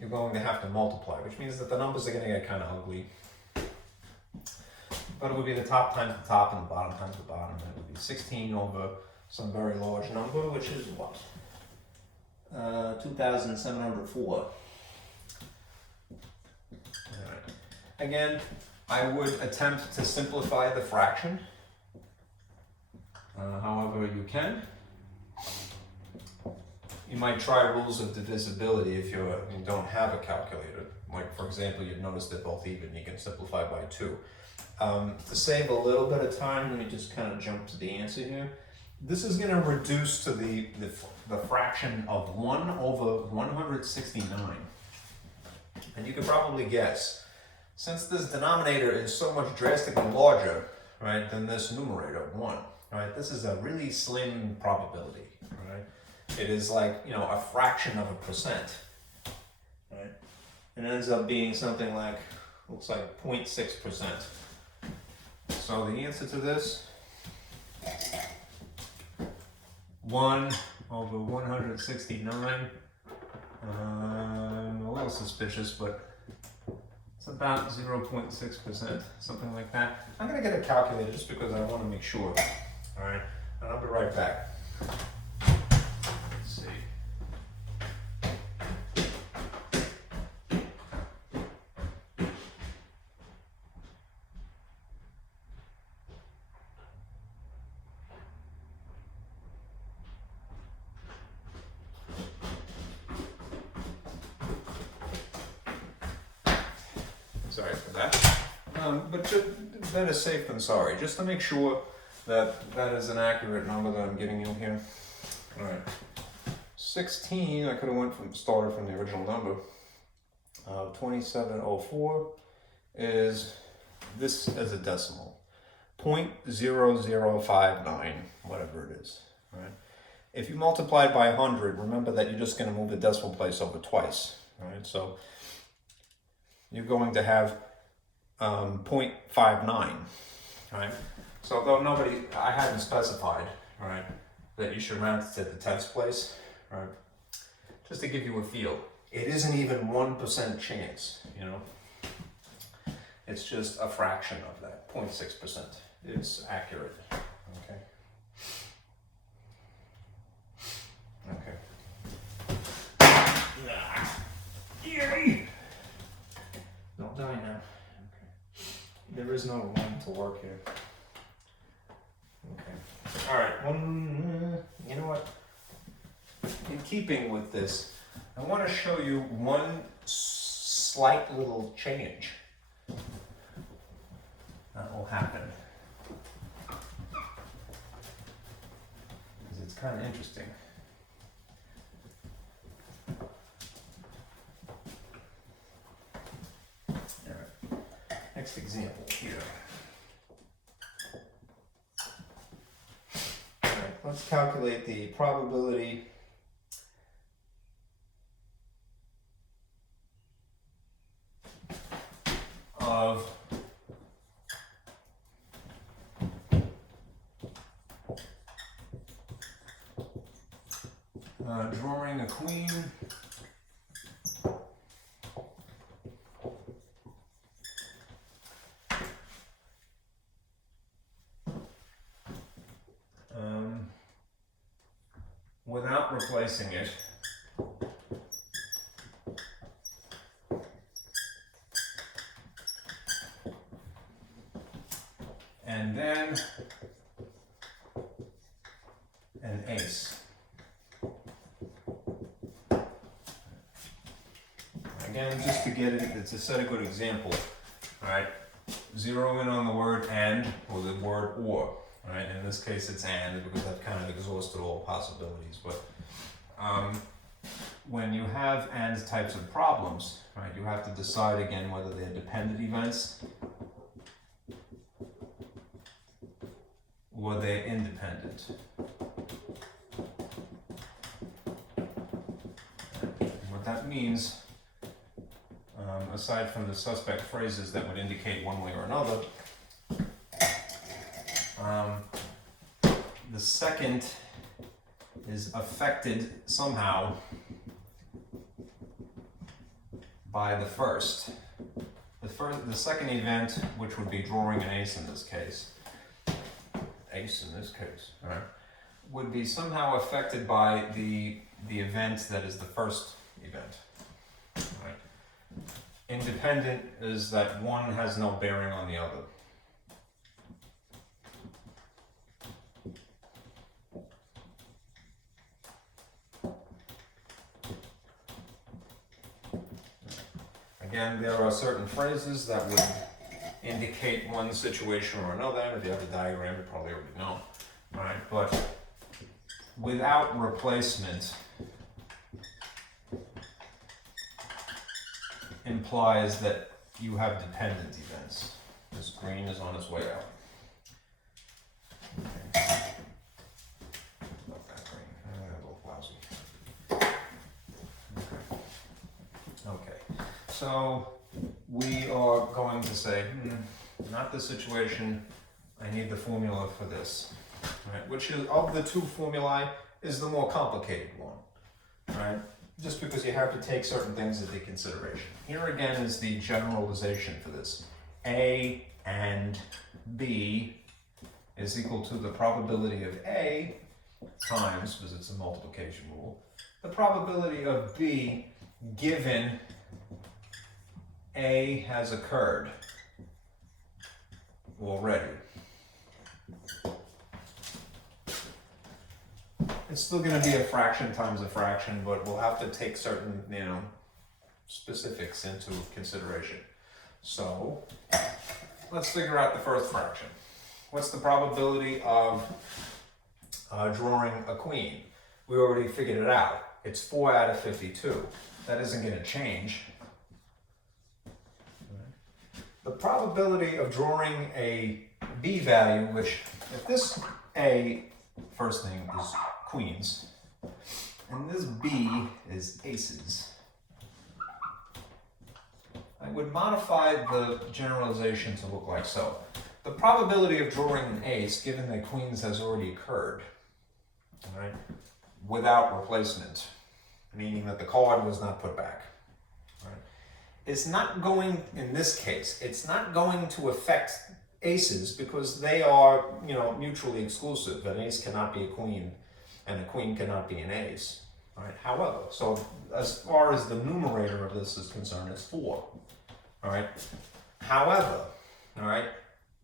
you're going to have to multiply, which means that the numbers are going to get kind of ugly. But it would be the top times the top and the bottom times the bottom. And it would be 16 over some very large number, which is what? 2,704. Again, I would attempt to simplify the fraction, however you can. You might try rules of divisibility if you don't have a calculator. Like, for example, you'd notice they're both even. You can simplify by 2. To save a little bit of time, let me just kind of jump to the answer here. This is going to reduce to the fraction of 1 over 169. And you can probably guess. Since this denominator is so much drastically larger, right, than this numerator, 1, right, this is a really slim probability, right? It is like, you know, a fraction of a percent, right? It ends up being something like, looks like 0.6%. So the answer to this, 1 over 169, I'm a little suspicious, but it's about 0.6%, something like that. I'm going to get a calculator just because I want to make sure. All right, and I'll be right back. Let's see. Sorry for that. But better safe than sorry. Just to make sure that that is an accurate number that I'm giving you here. All right. 16, I could have started from the original number. 2704 is this as a decimal. 0.0059, whatever it is. All right. If you multiply it by 100, remember that you're just going to move the decimal place over twice. All right. So you're going to have 0.59, right? So though I hadn't specified, right, that you should round it to the 10th place, right? just to give you a feel. It isn't even 1% chance, you know. It's just a fraction of that, 0.6%. It's accurate, okay? Yay! Don't die now. Okay. There is no room to work here. Okay. All right. You know what? In keeping with this, I want to show you one slight little change that will happen. Because it's kind of interesting. Next example here. All right, let's calculate the probability of drawing a queen without replacing it and then an ace. Again, just to get it, it's a set a good example. All right, zero in on the word and or the word or. Right, in this case it's and because I've kind of exhausted all possibilities, but when you have and types of problems, right, you have to decide again whether they're dependent events or they're independent. What that means, aside from the suspect phrases that would indicate one way or another, the second is affected somehow by the first. The second event, which would be drawing an ace in this case, all right, would be somehow affected by the event that is the first event. All right. Independent is that one has no bearing on the other. Again, there are certain phrases that would indicate one situation or another. If you have a diagram, you probably already know. All right, but without replacement implies that you have dependent events. This green is on its way out. Okay. Not that green. A little lousy. Okay. So we are going to say, not the situation, I need the formula for this, right? Which is, of the two formulae, is the more complicated one, right? Just because you have to take certain things into consideration. Here again is the generalization for this. A and B is equal to the probability of A times, because it's a multiplication rule, the probability of B given A has occurred already. It's still going to be a fraction times a fraction, but we'll have to take certain, specifics into consideration. So let's figure out the first fraction. What's the probability of drawing a queen? We already figured it out. It's 4 out of 52. That isn't going to change. The probability of drawing a B value, which if this A first thing is queens, and this B is aces, I would modify the generalization to look like so. The probability of drawing an ace, given that queens has already occurred, all right, without replacement, meaning that the card was not put back. Right? It's not going, in this case, it's not going to affect aces because they are, mutually exclusive. An ace cannot be a queen, and a queen cannot be an ace. All right. However, so as far as the numerator of this is concerned, it's 4. All right. However, all right,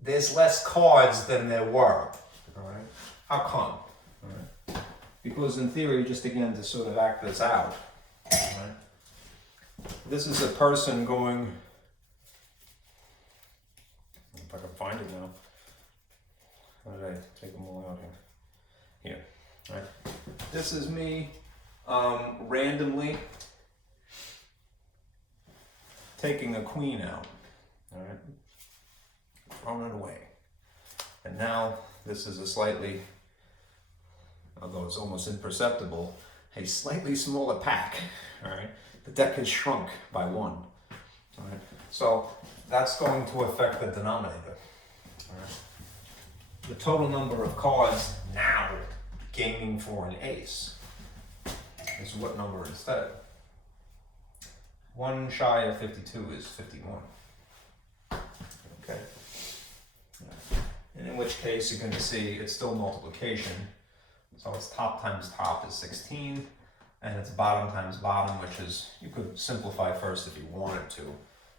there's less cards than there were. All right. How come? All right. Because in theory, just again to sort of act this out, all right, this is a person going. If I can find it now. How did I take them all out here? Here. All right. This is me randomly taking a queen out. All right. Thrown it away. And now this is a slightly, although it's almost imperceptible, a slightly smaller pack. All right. The deck has shrunk by 1. All right. So that's going to affect the denominator. All right. The total number of cards now gaming for an ace is what number instead? 1 shy of 52 is 51. Okay. And in which case you're going to see it's still multiplication. So it's top times top is 16, and it's bottom times bottom, which is, you could simplify first if you wanted to.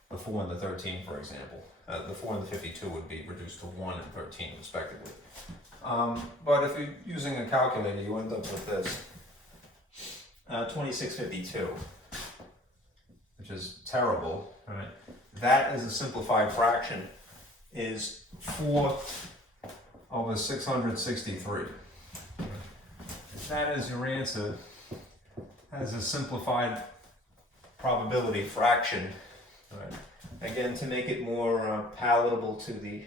The 4 and the 13, for example. The 4 and the 52 would be reduced to 1 and 13, respectively. But if you're using a calculator, you end up with this. 2652, which is terrible, right? That is a simplified fraction, is 4 over 663. If that is your answer as a simplified probability fraction, right? Again, to make it more palatable to the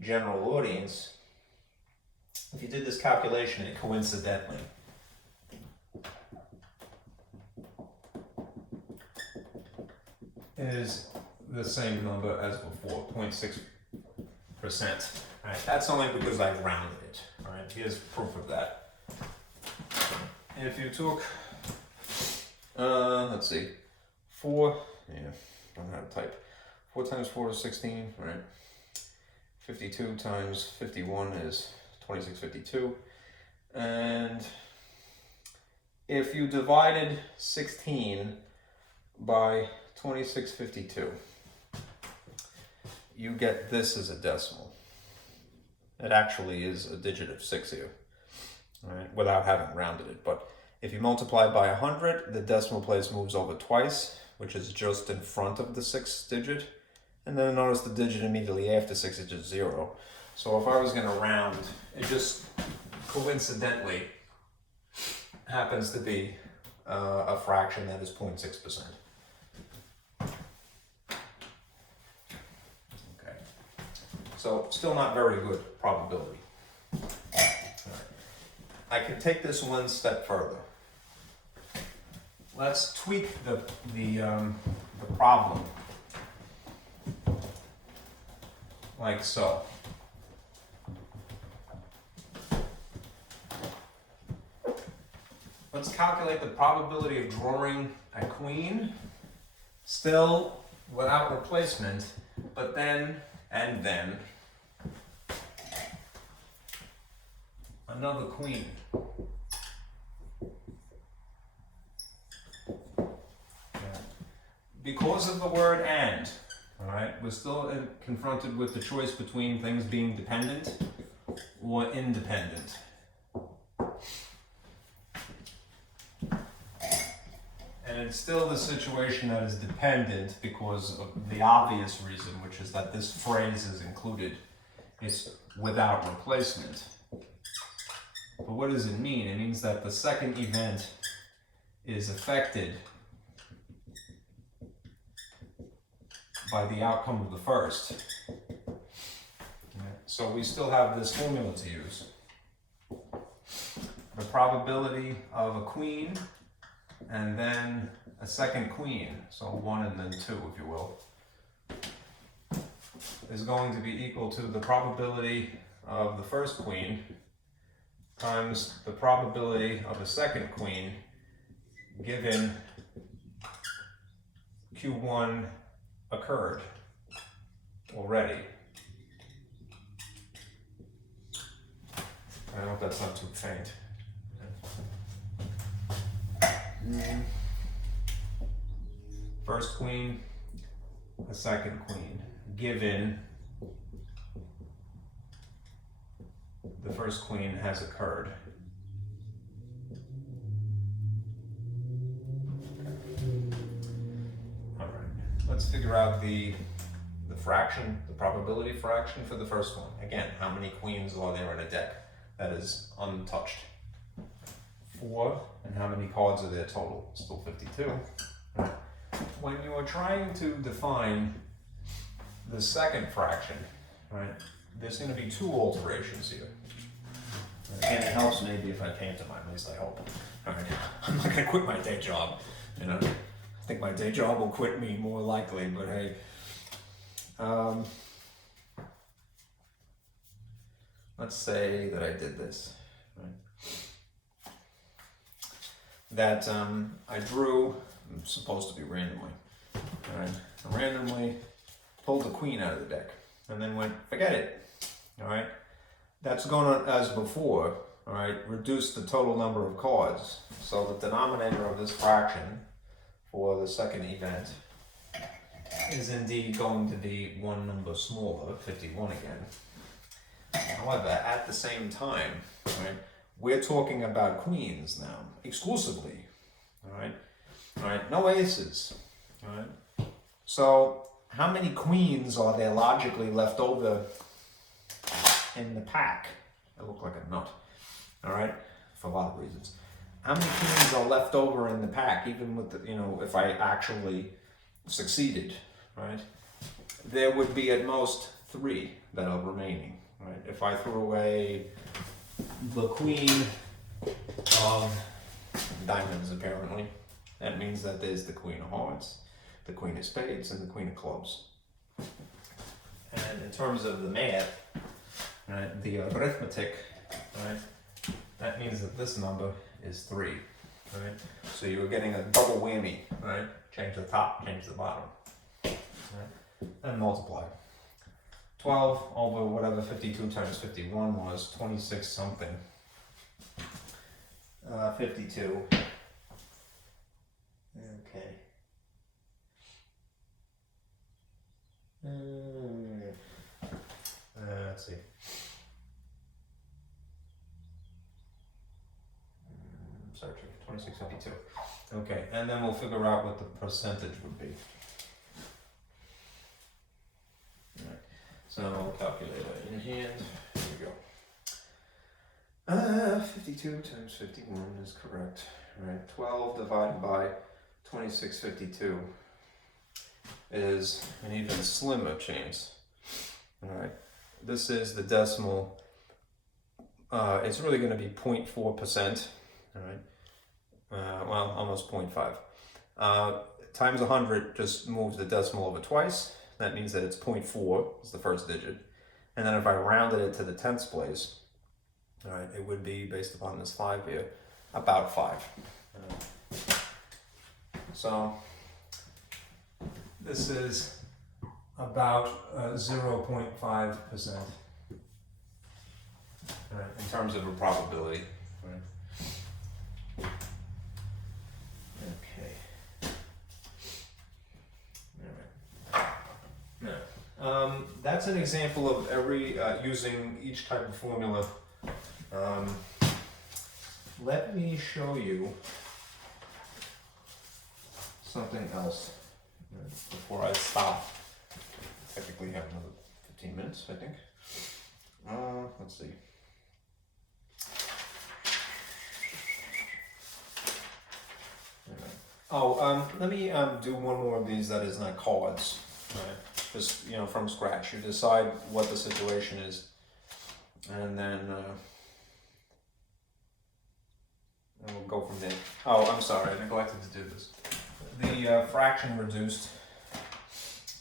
general audience, if you did this calculation, it coincidentally is the same number as before, 0.6%. Right? That's only because I rounded it. All right? Here's proof of that. If you took, let's see, 4, I don't know how to type. 4 times 4 is 16, right? 52 times 51 is 2652. And if you divided 16 by 2652, you get this as a decimal. It actually is a digit of 6 here, right? Without having rounded it. But if you multiply by 100, the decimal place moves over twice, which is just in front of the 6th digit. And then notice the digit immediately after 6 is just 0. So if I was going to round, it just coincidentally happens to be a fraction that is 0.6%. Okay. So still not very good probability. All right. I can take this one step further. Let's tweak the problem like so. Let's calculate the probability of drawing a queen, still without replacement, but then, and then, another queen. Because of the word and, all right, we're still confronted with the choice between things being dependent or independent. And it's still the situation that is dependent because of the obvious reason, which is that this phrase is included. It's without replacement. But what does it mean? It means that the second event is affected by the outcome of the first. So we still have this formula to use. The probability of a queen and then a second queen, so 1 and then 2 if you will, is going to be equal to the probability of the first queen times the probability of a second queen given Q1 occurred already. I hope that's not too faint. First queen, a second queen, given the first queen has occurred. All right, let's figure out the fraction, the probability fraction for the first one. Again, how many queens are there in a deck that is untouched? 4, and how many cards are there total? Still 52. When you are trying to define the second fraction, right, there's going to be 2 alterations here. And it helps maybe if I pantomime, at least I hope. All right, I'm not going to quit my day job. You know, I think my day job will quit me more likely, but hey. Let's say that I did this, right? That I drew, I'm supposed to be randomly, all right? I randomly pulled the queen out of the deck and then went, forget it, all right? That's going to, as before, all right, reduce the total number of cards. So the denominator of this fraction for the second event is indeed going to be one number smaller, 51 again. However, at the same time, right, we're talking about queens now, exclusively, all right? All right, no aces, all right? So how many queens are there logically left over in the pack? I look like a nut, all right, for a lot of reasons. How many queens are left over in the pack, even with the, you know, if I actually succeeded, right? There would be at most 3 that are remaining, right? If I threw away the queen of diamonds, apparently, that means that there's the queen of hearts, the queen of spades, and the queen of clubs. And in terms of the math, right, the arithmetic, right, that means that this number is 3, right? So you're getting a double whammy, right? Change the top, change the bottom, right? And multiply. 12 over whatever 52 times 51 was, 26 something. 52. Okay. Let's see. Searching. 2652. Okay, and then we'll figure out what the percentage would be. All right. So calculator in hand. Here we go. 52 times 51 is correct. All right. 12 divided by 2652 is an even slimmer chance. All right. This is the decimal. It's really going to be 0.4%. All right. Well, almost 0.5. Times 100 just moves the decimal over twice. That means that it's 0.4 is the first digit. And then if I rounded it to the 10th place, all right, it would be, based upon this 5 here, about 5. So this is about 0.5%, right, in terms of a probability. Right. Okay. All right. Now, that's an example of every using each type of formula. Let me show you something else before I stop. Technically have another 15 minutes, I think. Let's see. Oh, let me do one more of these that is not cards. Right? Just, you know, from scratch. You decide what the situation is, and then and we'll go from there. Oh, I'm sorry, I neglected to do this. The fraction reduced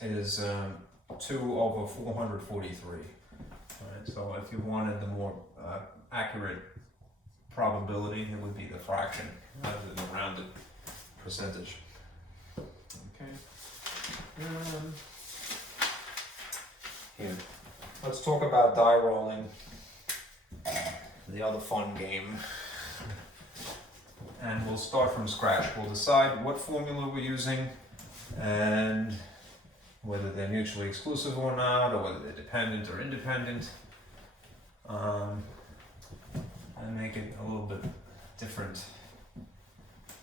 is 2 over 443. Right, so if you wanted the more accurate probability, it would be the fraction rather than the rounded percentage. Okay. Here, let's talk about die rolling, the other fun game. And we'll start from scratch. We'll decide what formula we're using and whether they're mutually exclusive or not, or whether they're dependent or independent, and make it a little bit different,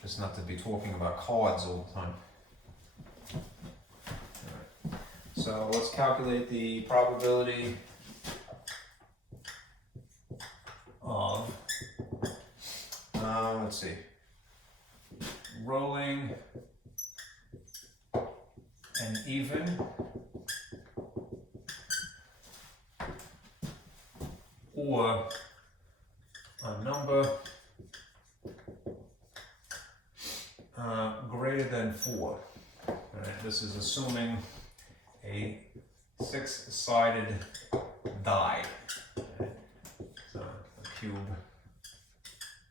just not to be talking about cards all the time. All right. So let's calculate the probability of, let's see, rolling an even or a number greater than 4. All right, this is assuming a 6-sided die. Okay. So a cube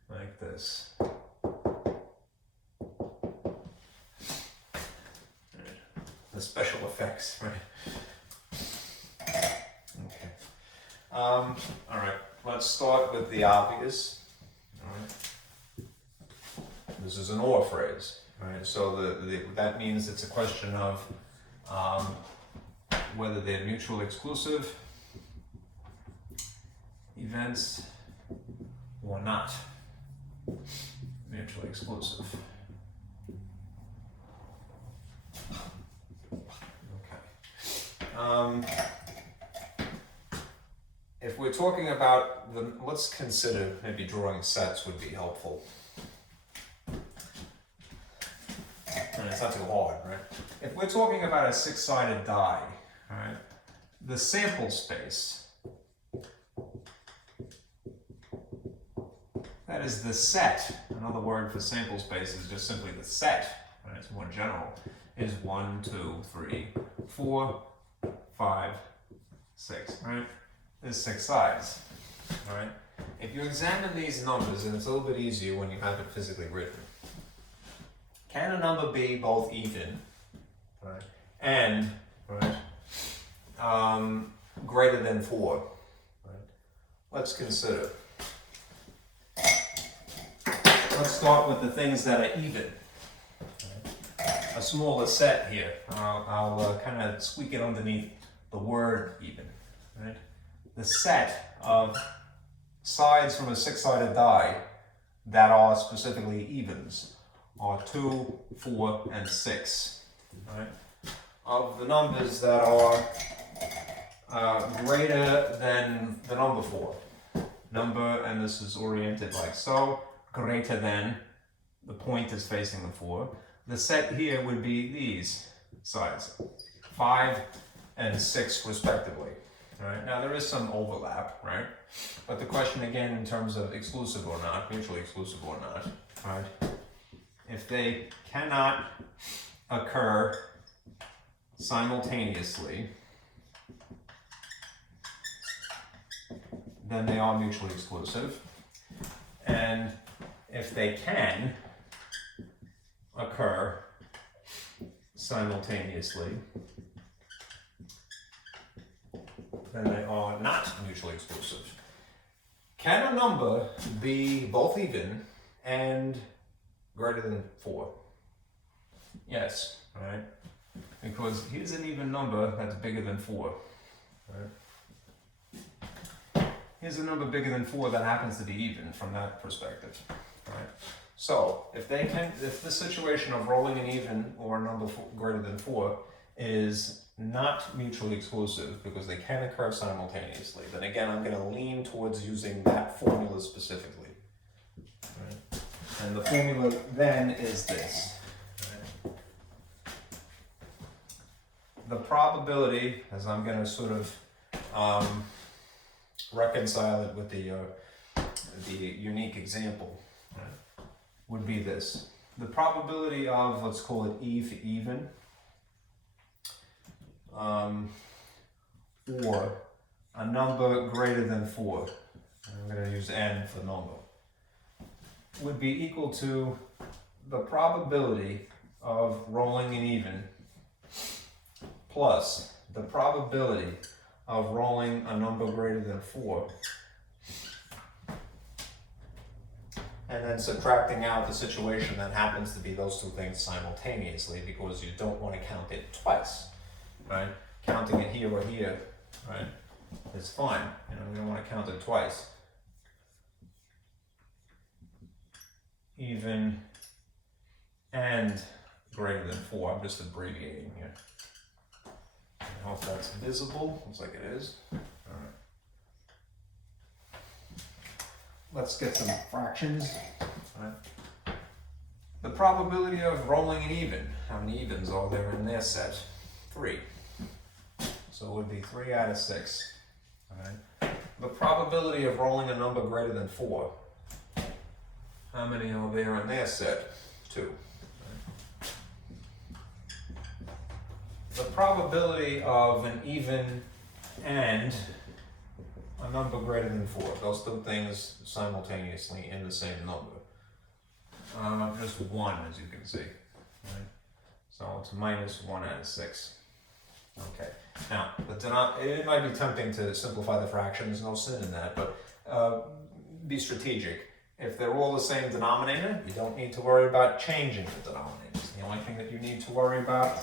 like this. The special effects, right? Okay. All right. Let's start with the obvious. All right. This is an or phrase, right? So that means it's a question of whether they're mutually exclusive events or not mutually exclusive. If we're talking about let's consider maybe drawing sets would be helpful. And it's not too hard, right? If we're talking about a 6-sided die, right, the sample space, that is the set. Another word for sample space is just simply the set, right? It's more general, is 1, 2, 3, 4, 5, 6, right? There's 6 sides, all right? If you examine these numbers, and it's a little bit easier when you have it physically written, can a number be both even, right, and, right, greater than 4, right? Let's consider. Let's start with the things that are even. A smaller set here. I'll kind of squeak it underneath the word even, right? The set of sides from a 6-sided die that are specifically evens are 2, 4, and 6, right? Of the numbers that are greater than the number 4, and this is oriented like so, greater than, the point is facing the 4. The set here would be these sides, 5 and 6 respectively. Right? Now there is some overlap, right? But the question again in terms of exclusive or not, mutually exclusive or not, right? If they cannot occur simultaneously, then they are mutually exclusive. And if they can occur simultaneously, then they are not mutually exclusive. Can a number be both even and greater than 4? Yes, right? Because here's an even number that's bigger than 4. Right? Here's a number bigger than 4 that happens to be even from that perspective. Right? So if the situation of rolling an even or a number greater than 4 is not mutually exclusive because they can occur simultaneously, then again I'm going to lean towards using that formula specifically. Right? And the formula then is this. Right? The probability, as I'm going to sort of reconcile it with the unique example, right, would be this. The probability of, let's call it E for even, or a number greater than 4, I'm going to use n for number, would be equal to the probability of rolling an even plus the probability of rolling a number greater than 4, and then subtracting out the situation that happens to be those two things simultaneously, because you don't want to count it twice, right? Counting it here or here, right, is fine. You know, we don't want to count it twice. Even and greater than 4. I'm just abbreviating here. I hope that's visible. Looks like it is. All right. Let's get some fractions. All right. The probability of rolling an even. How many evens are there in their set? 3. So it would be 3 out of 6. All right. The probability of rolling a number greater than 4. How many are there in their set? 2. The probability of an even and a number greater than 4. Those two things simultaneously in the same number. Just 1, as you can see. Right? So it's minus 1 out of 6. Okay. Now, it might be tempting to simplify the fraction. There's no sin in that, but be strategic. If they're all the same denominator, you don't need to worry about changing the denominators. The only thing that you need to worry about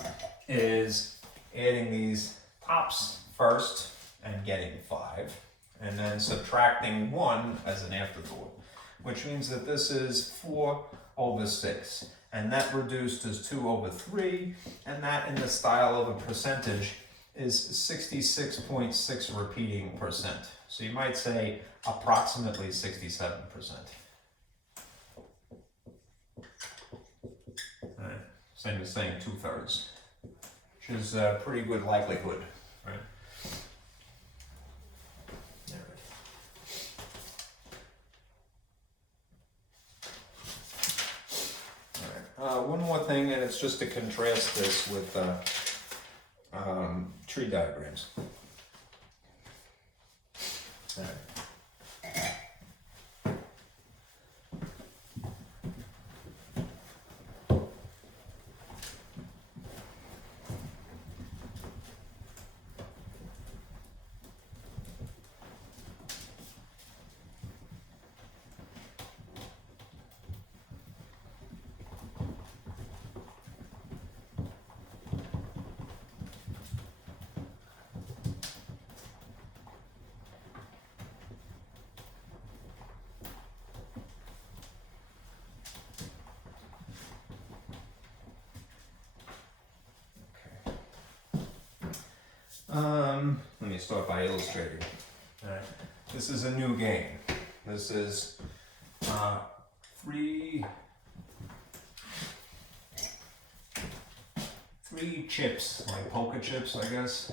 is adding these tops first and getting 5, and then subtracting 1 as an afterthought, which means that this is 4 over 6, and that reduced is 2 over 3, and that in the style of a percentage is 66.6 repeating percent. So you might say approximately 67%. Same as saying 2/3, which is a pretty good likelihood, right? All right. One more thing, and it's just to contrast this with tree diagrams. All right. Let me start by illustrating. All right. This is a new game. This is three chips, like poker chips, I guess,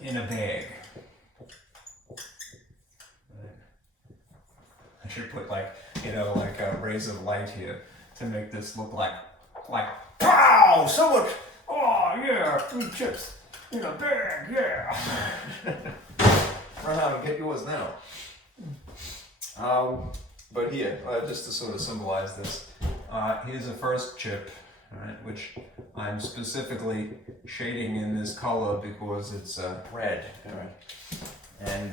in a bag. Right. I should put like rays of light here to make this look like pow! Someone, oh yeah, 3 chips. In a bag, yeah. Run out and get yours now. But here, just to sort of symbolize this, here's the first chip, right, which I'm specifically shading in this color because it's red. All right. And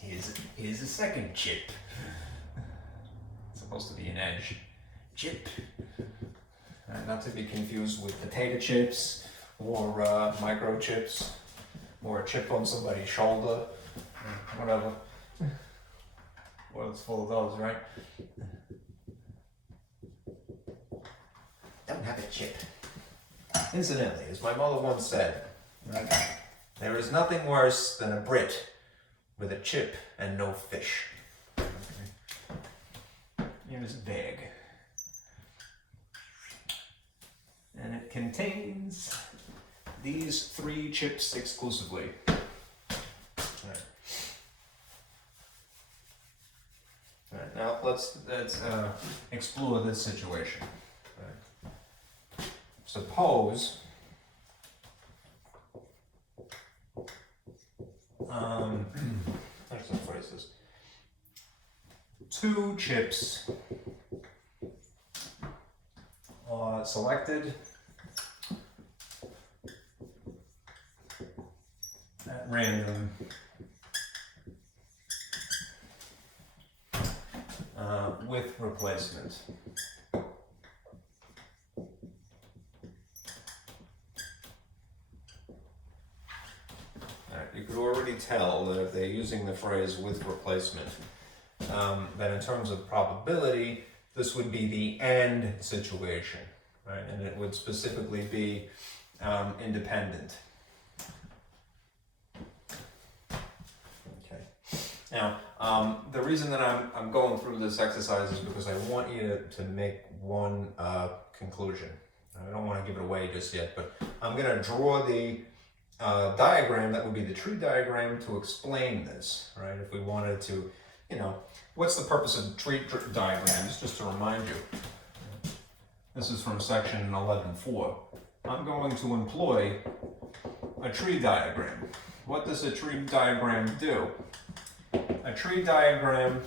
here's the second chip. It's supposed to be an edge chip. Not to be confused with potato chips, or microchips, or a chip on somebody's shoulder, whatever. Well, it's full of those, right? Don't have a chip. Incidentally, as my mother once said, right, there is nothing worse than a Brit with a chip and no fish. Okay. Here's a bag. And it contains these 3 chips exclusively. Right. All right, now let's explore this situation. Right. Suppose let's phrase this. 2 chips are selected at random with replacement. You could already tell that if they're using the phrase with replacement, that in terms of probability, this would be the AND situation, right? And it would specifically be independent. Okay. Now, the reason that I'm going through this exercise is because I want you to make one conclusion. I don't want to give it away just yet, but I'm going to draw the diagram that would be the tree diagram to explain this, right? If we wanted to, what's the purpose of tree diagrams? Just to remind you, this is from section 11.4. I'm going to employ a tree diagram. What does a tree diagram do? A tree diagram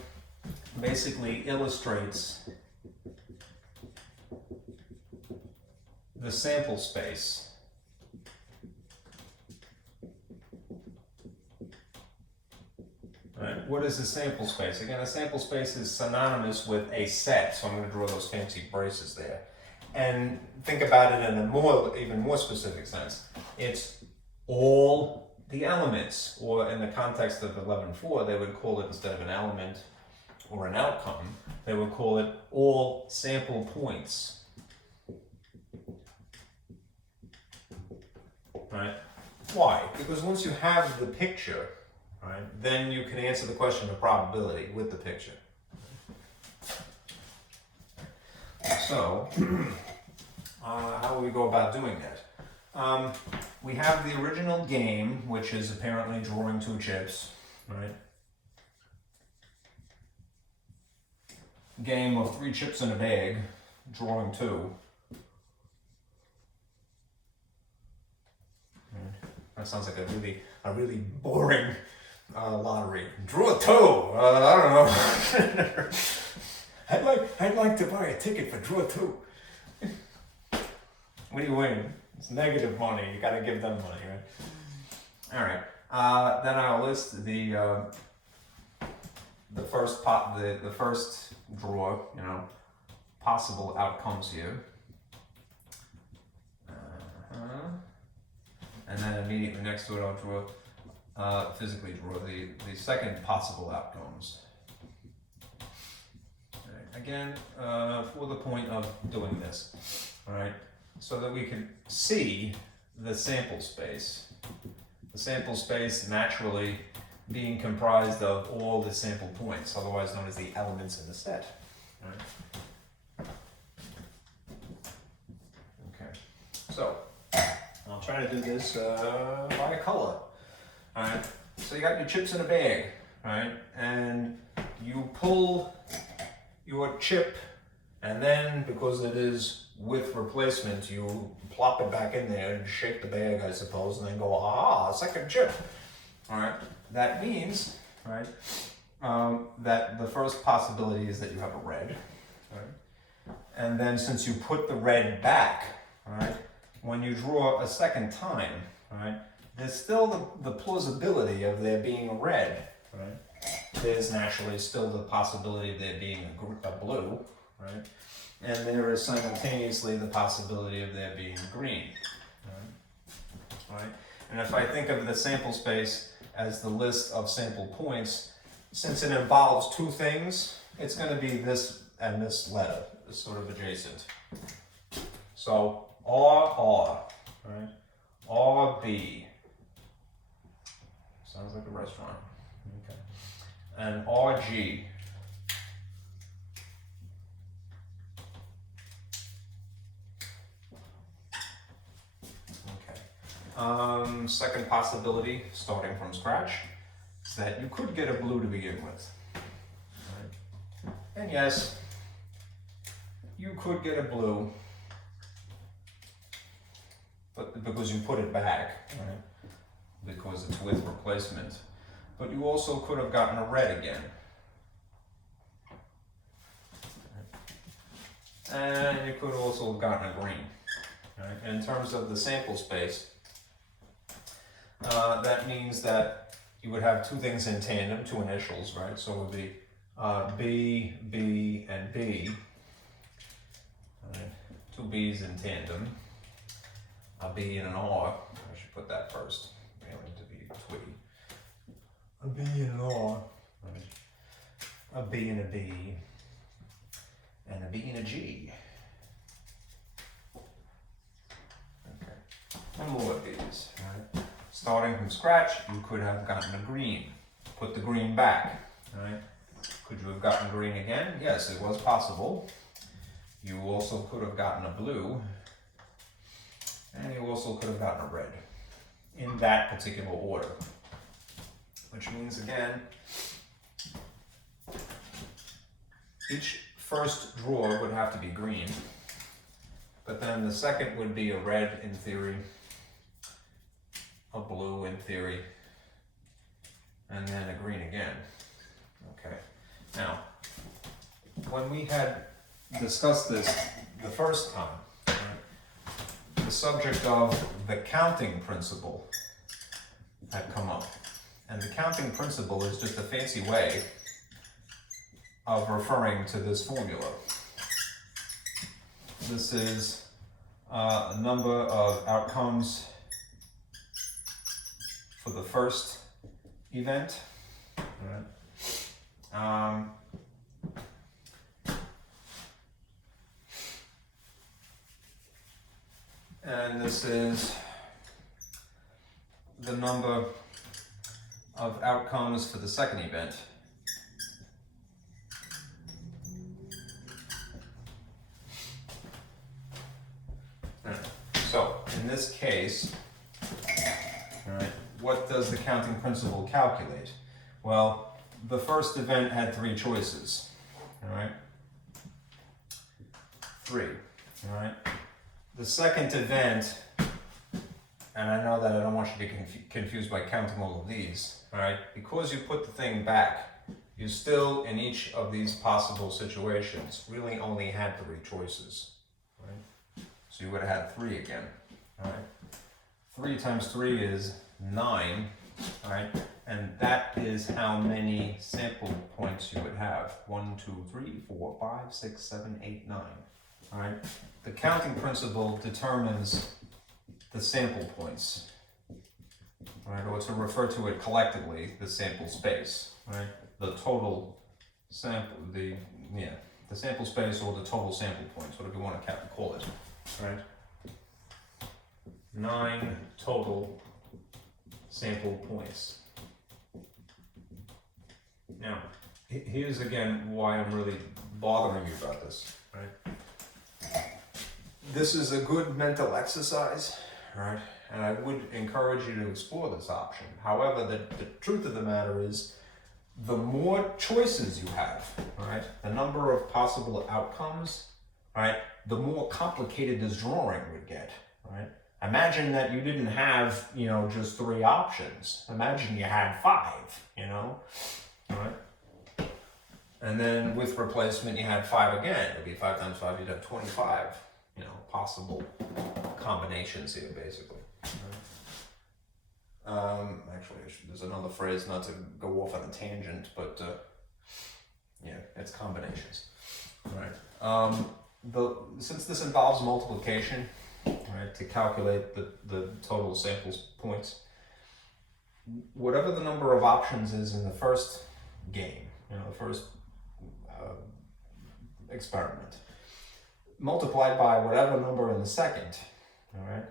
basically illustrates the sample space. Right. What is a sample space? Again, a sample space is synonymous with a set, so I'm going to draw those fancy braces there. And think about it in a even more specific sense. It's all the elements, or in the context of 11.4, they would call it, instead of an element or an outcome, they would call it all sample points. Right? Why? Because once you have the picture, right, then you can answer the question of probability with the picture. So, how will we go about doing that? We have the original game, which is apparently drawing 2 chips, right? Game of 3 chips in a bag, drawing 2. That sounds like a really boring lottery. Draw 2. I don't know. I'd like to buy a ticket for draw 2. What do you win? It's negative money. You got to give them money, right? All right. Then I'll list the first the first draw. Possible outcomes here. And then immediately next to it, I'll physically draw the second possible outcomes. All right. Again, for the point of doing this, all right, so that we can see the sample space. The sample space naturally being comprised of all the sample points, otherwise known as the elements in the set. All right. Okay, so I'll try to do this by a color. All right, so you got your chips in a bag, right? And you pull your chip, and then because it is with replacement, you plop it back in there and shake the bag, I suppose, and then go, aha, second chip. All right, that means, right, that the first possibility is that you have a red, right? And then since you put the red back, all right, when you draw a second time, right, there's still the plausibility of there being a red, right? There's naturally still the possibility of there being a blue, right? And there is simultaneously the possibility of there being green, right? And if I think of the sample space as the list of sample points, since it involves 2 things, it's going to be this and this letter, is sort of adjacent. So R, right? RB. Sounds like a restaurant. Okay. And RG. Okay. Second possibility, starting from scratch, is that you could get a blue to begin with. Right. And yes, you could get a blue, but because you put it back, right? Because it's with replacement. But you also could have gotten a red again. and you could also have gotten a green. Right? And in terms of the sample space, that means that you would have two things in tandem, two initials, right? So it would be B, B, and B. Right? Two B's in tandem. A B and an R. I should put that first, really, to be twitty. A B and an R. Right? A B and a B. And a B and a G. Okay. And more of these. Right? Starting from scratch, you could have gotten a green. Put the green back. Right? Could you have gotten green again? Yes, it was possible. You also could have gotten a blue. And you also could have gotten a red. In that particular order. Which means, again, each first drawer would have to be green, but then the second would be a red in theory, a blue in theory, and then a green again. Okay. Now, when we had discussed this the first time, right, the subject of the counting principle had come up. And the counting principle is just a fancy way of referring to this formula. This is a number of outcomes for the first event. Right? And this is the number of outcomes for the second event. So, in this case, right, what does the counting principle calculate? Well, the first event had three choices, all right? Three, all right? The second event, and I know that I don't want you to be confused by counting all of these, all right? Because you put the thing back, you still, in each of these possible situations, really only had three choices, right? So you would have had three again, all right? 3 times 3 is 9, all right? And that is how many sample points you would have. 1, 2, 3, 4, 5, 6, 7, 8, 9, all right? The counting principle determines the sample points, right? Or to refer to it collectively, the sample space, right? The total sample, the sample space or the total sample points, whatever you want to call it, right? 9 total sample points. Now, here's again why I'm really bothering you about this, right? This is a good mental exercise, right? And I would encourage you to explore this option. However, the truth of the matter is, the more choices you have, right, the number of possible outcomes, right, the more complicated this drawing would get, right? Imagine that you didn't have, just 3 options. Imagine you had 5, all right? And then with replacement, you had 5 again. It would be 5 times 5, you'd have 25, possible combinations here, basically. Actually, there's another phrase, not to go off on a tangent, but it's combinations. All right. Since this involves multiplication, right, to calculate the total sample points, whatever the number of options is in the first game, the first experiment, multiplied by whatever number in the second, all right,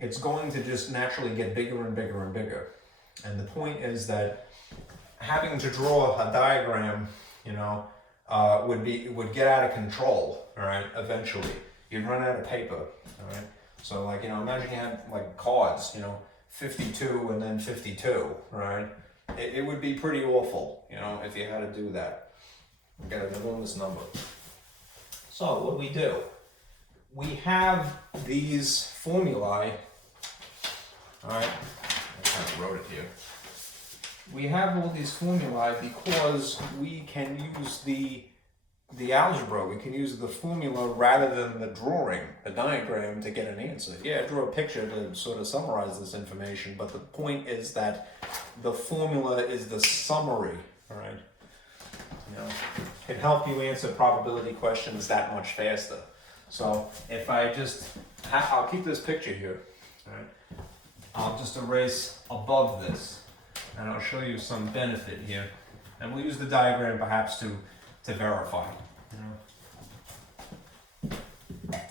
it's going to just naturally get bigger and bigger and bigger. And the point is that having to draw a diagram, would get out of control, all right, eventually. You'd run out of paper, all right? So, imagine you had, cards, 52 and then 52, right? It would be pretty awful, if you had to do that. You got an enormous number. So, what do? We have these formulae, all right? I kind of wrote it here. We have all these formulae because we can use the the algebra, we can use the formula rather than the drawing, the diagram, to get an answer. Yeah, draw a picture to sort of summarize this information, but the point is that the formula is the summary, all right? You know, can help you answer probability questions that much faster. So if I just, I'll keep this picture here, all right? I'll just erase above this, and I'll show you some benefit here. And we'll use the diagram perhaps to verify. You know.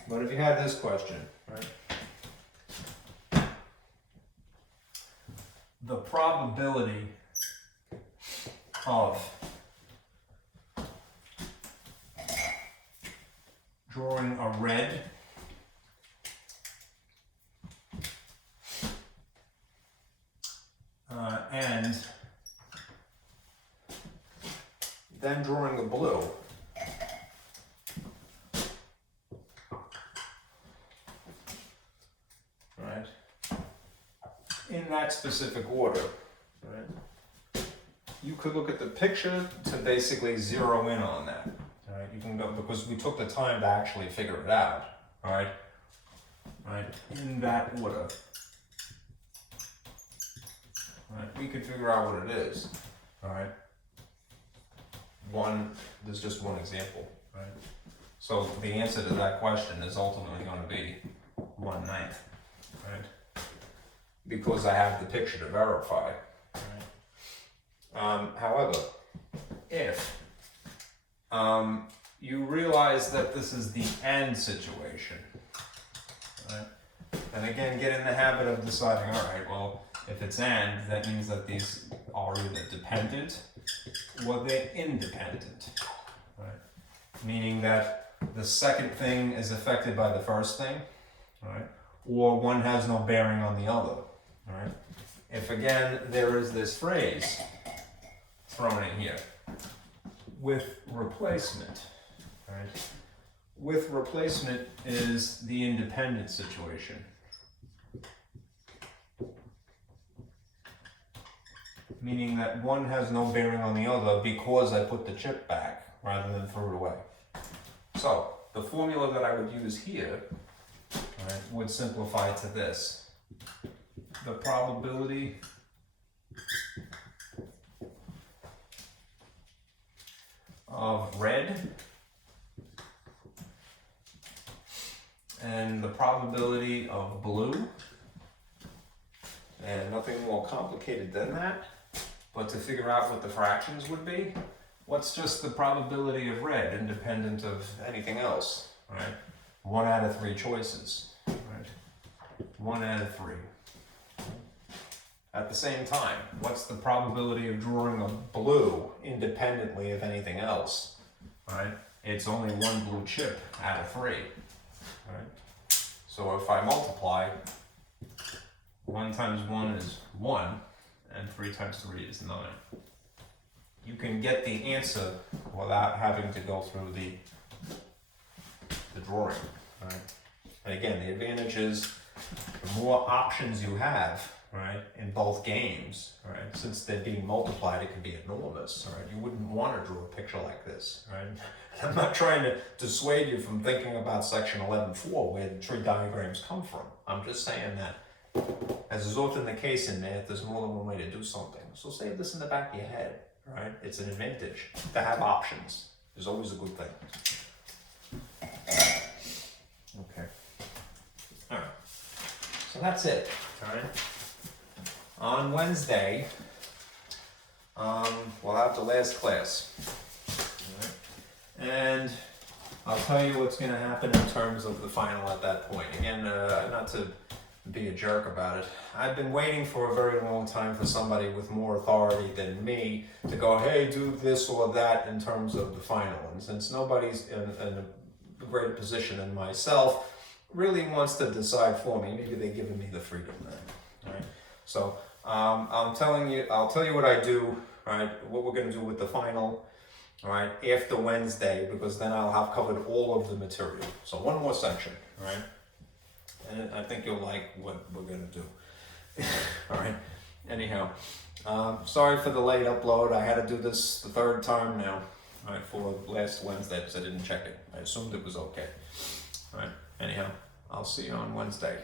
But if you had this question, right? The probability of drawing a red and then drawing a blue, right, in that specific order, right, you could look at the picture to basically zero in on that, right? You can go, because we took the time to actually figure it out, right, in that order, right, we could figure out what it is, all right. There's just one example, right? So the answer to that question is ultimately going to be 1/9, right? Because I have the picture to verify, right? However, if you realize that this is the AND situation, right? And again, get in the habit of deciding, all right, well, if it's AND, that means that these are either dependent or they're independent, right? Meaning that the second thing is affected by the first thing, right? Or one has no bearing on the other, right? If again, there is this phrase thrown in here, with replacement, right? With replacement is the independent situation. Meaning that one has no bearing on the other because I put the chip back rather than threw it away. So the formula that I would use here, right, would simplify to this. The probability of red and the probability of blue, and nothing more complicated than that. But to figure out what the fractions would be, what's just the probability of red independent of anything else, right? 1 out of 3 choices, right? 1 out of 3. At the same time, what's the probability of drawing a blue independently of anything else, right? It's only 1 blue chip out of 3, right? So if I multiply, 1 times 1 is 1, and 3 times 3 is 9. You can get the answer without having to go through the drawing, right? And again, the advantage is the more options you have, right, in both games, right, since they're being multiplied, it can be enormous, right? You wouldn't want to draw a picture like this, right? I'm not trying to dissuade you from thinking about section 11.4 where the tree diagrams come from. I'm just saying that as is often the case in math, there's more than one way to do something. So save this in the back of your head, right? It's an advantage to have options. Is always a good thing. Okay. All right. So that's it. All right. On Wednesday, we'll have the last class. All right. And I'll tell you what's going to happen in terms of the final at that point. Again, not to be a jerk about it. I've been waiting for a very long time for somebody with more authority than me to go, hey, do this or that in terms of the final. And since nobody's in a greater position than myself really wants to decide for me, maybe they've given me the freedom then. Right? So I'll tell you what I do, right? What we're going to do with the final, right? After Wednesday, because then I'll have covered all of the material. So one more section, right? And I think you'll like what we're going to do. All right. Anyhow, sorry for the late upload. I had to do this the 3rd time now. All right, for last Wednesday, because I didn't check it. I assumed it was okay. All right, anyhow, I'll see you on Wednesday.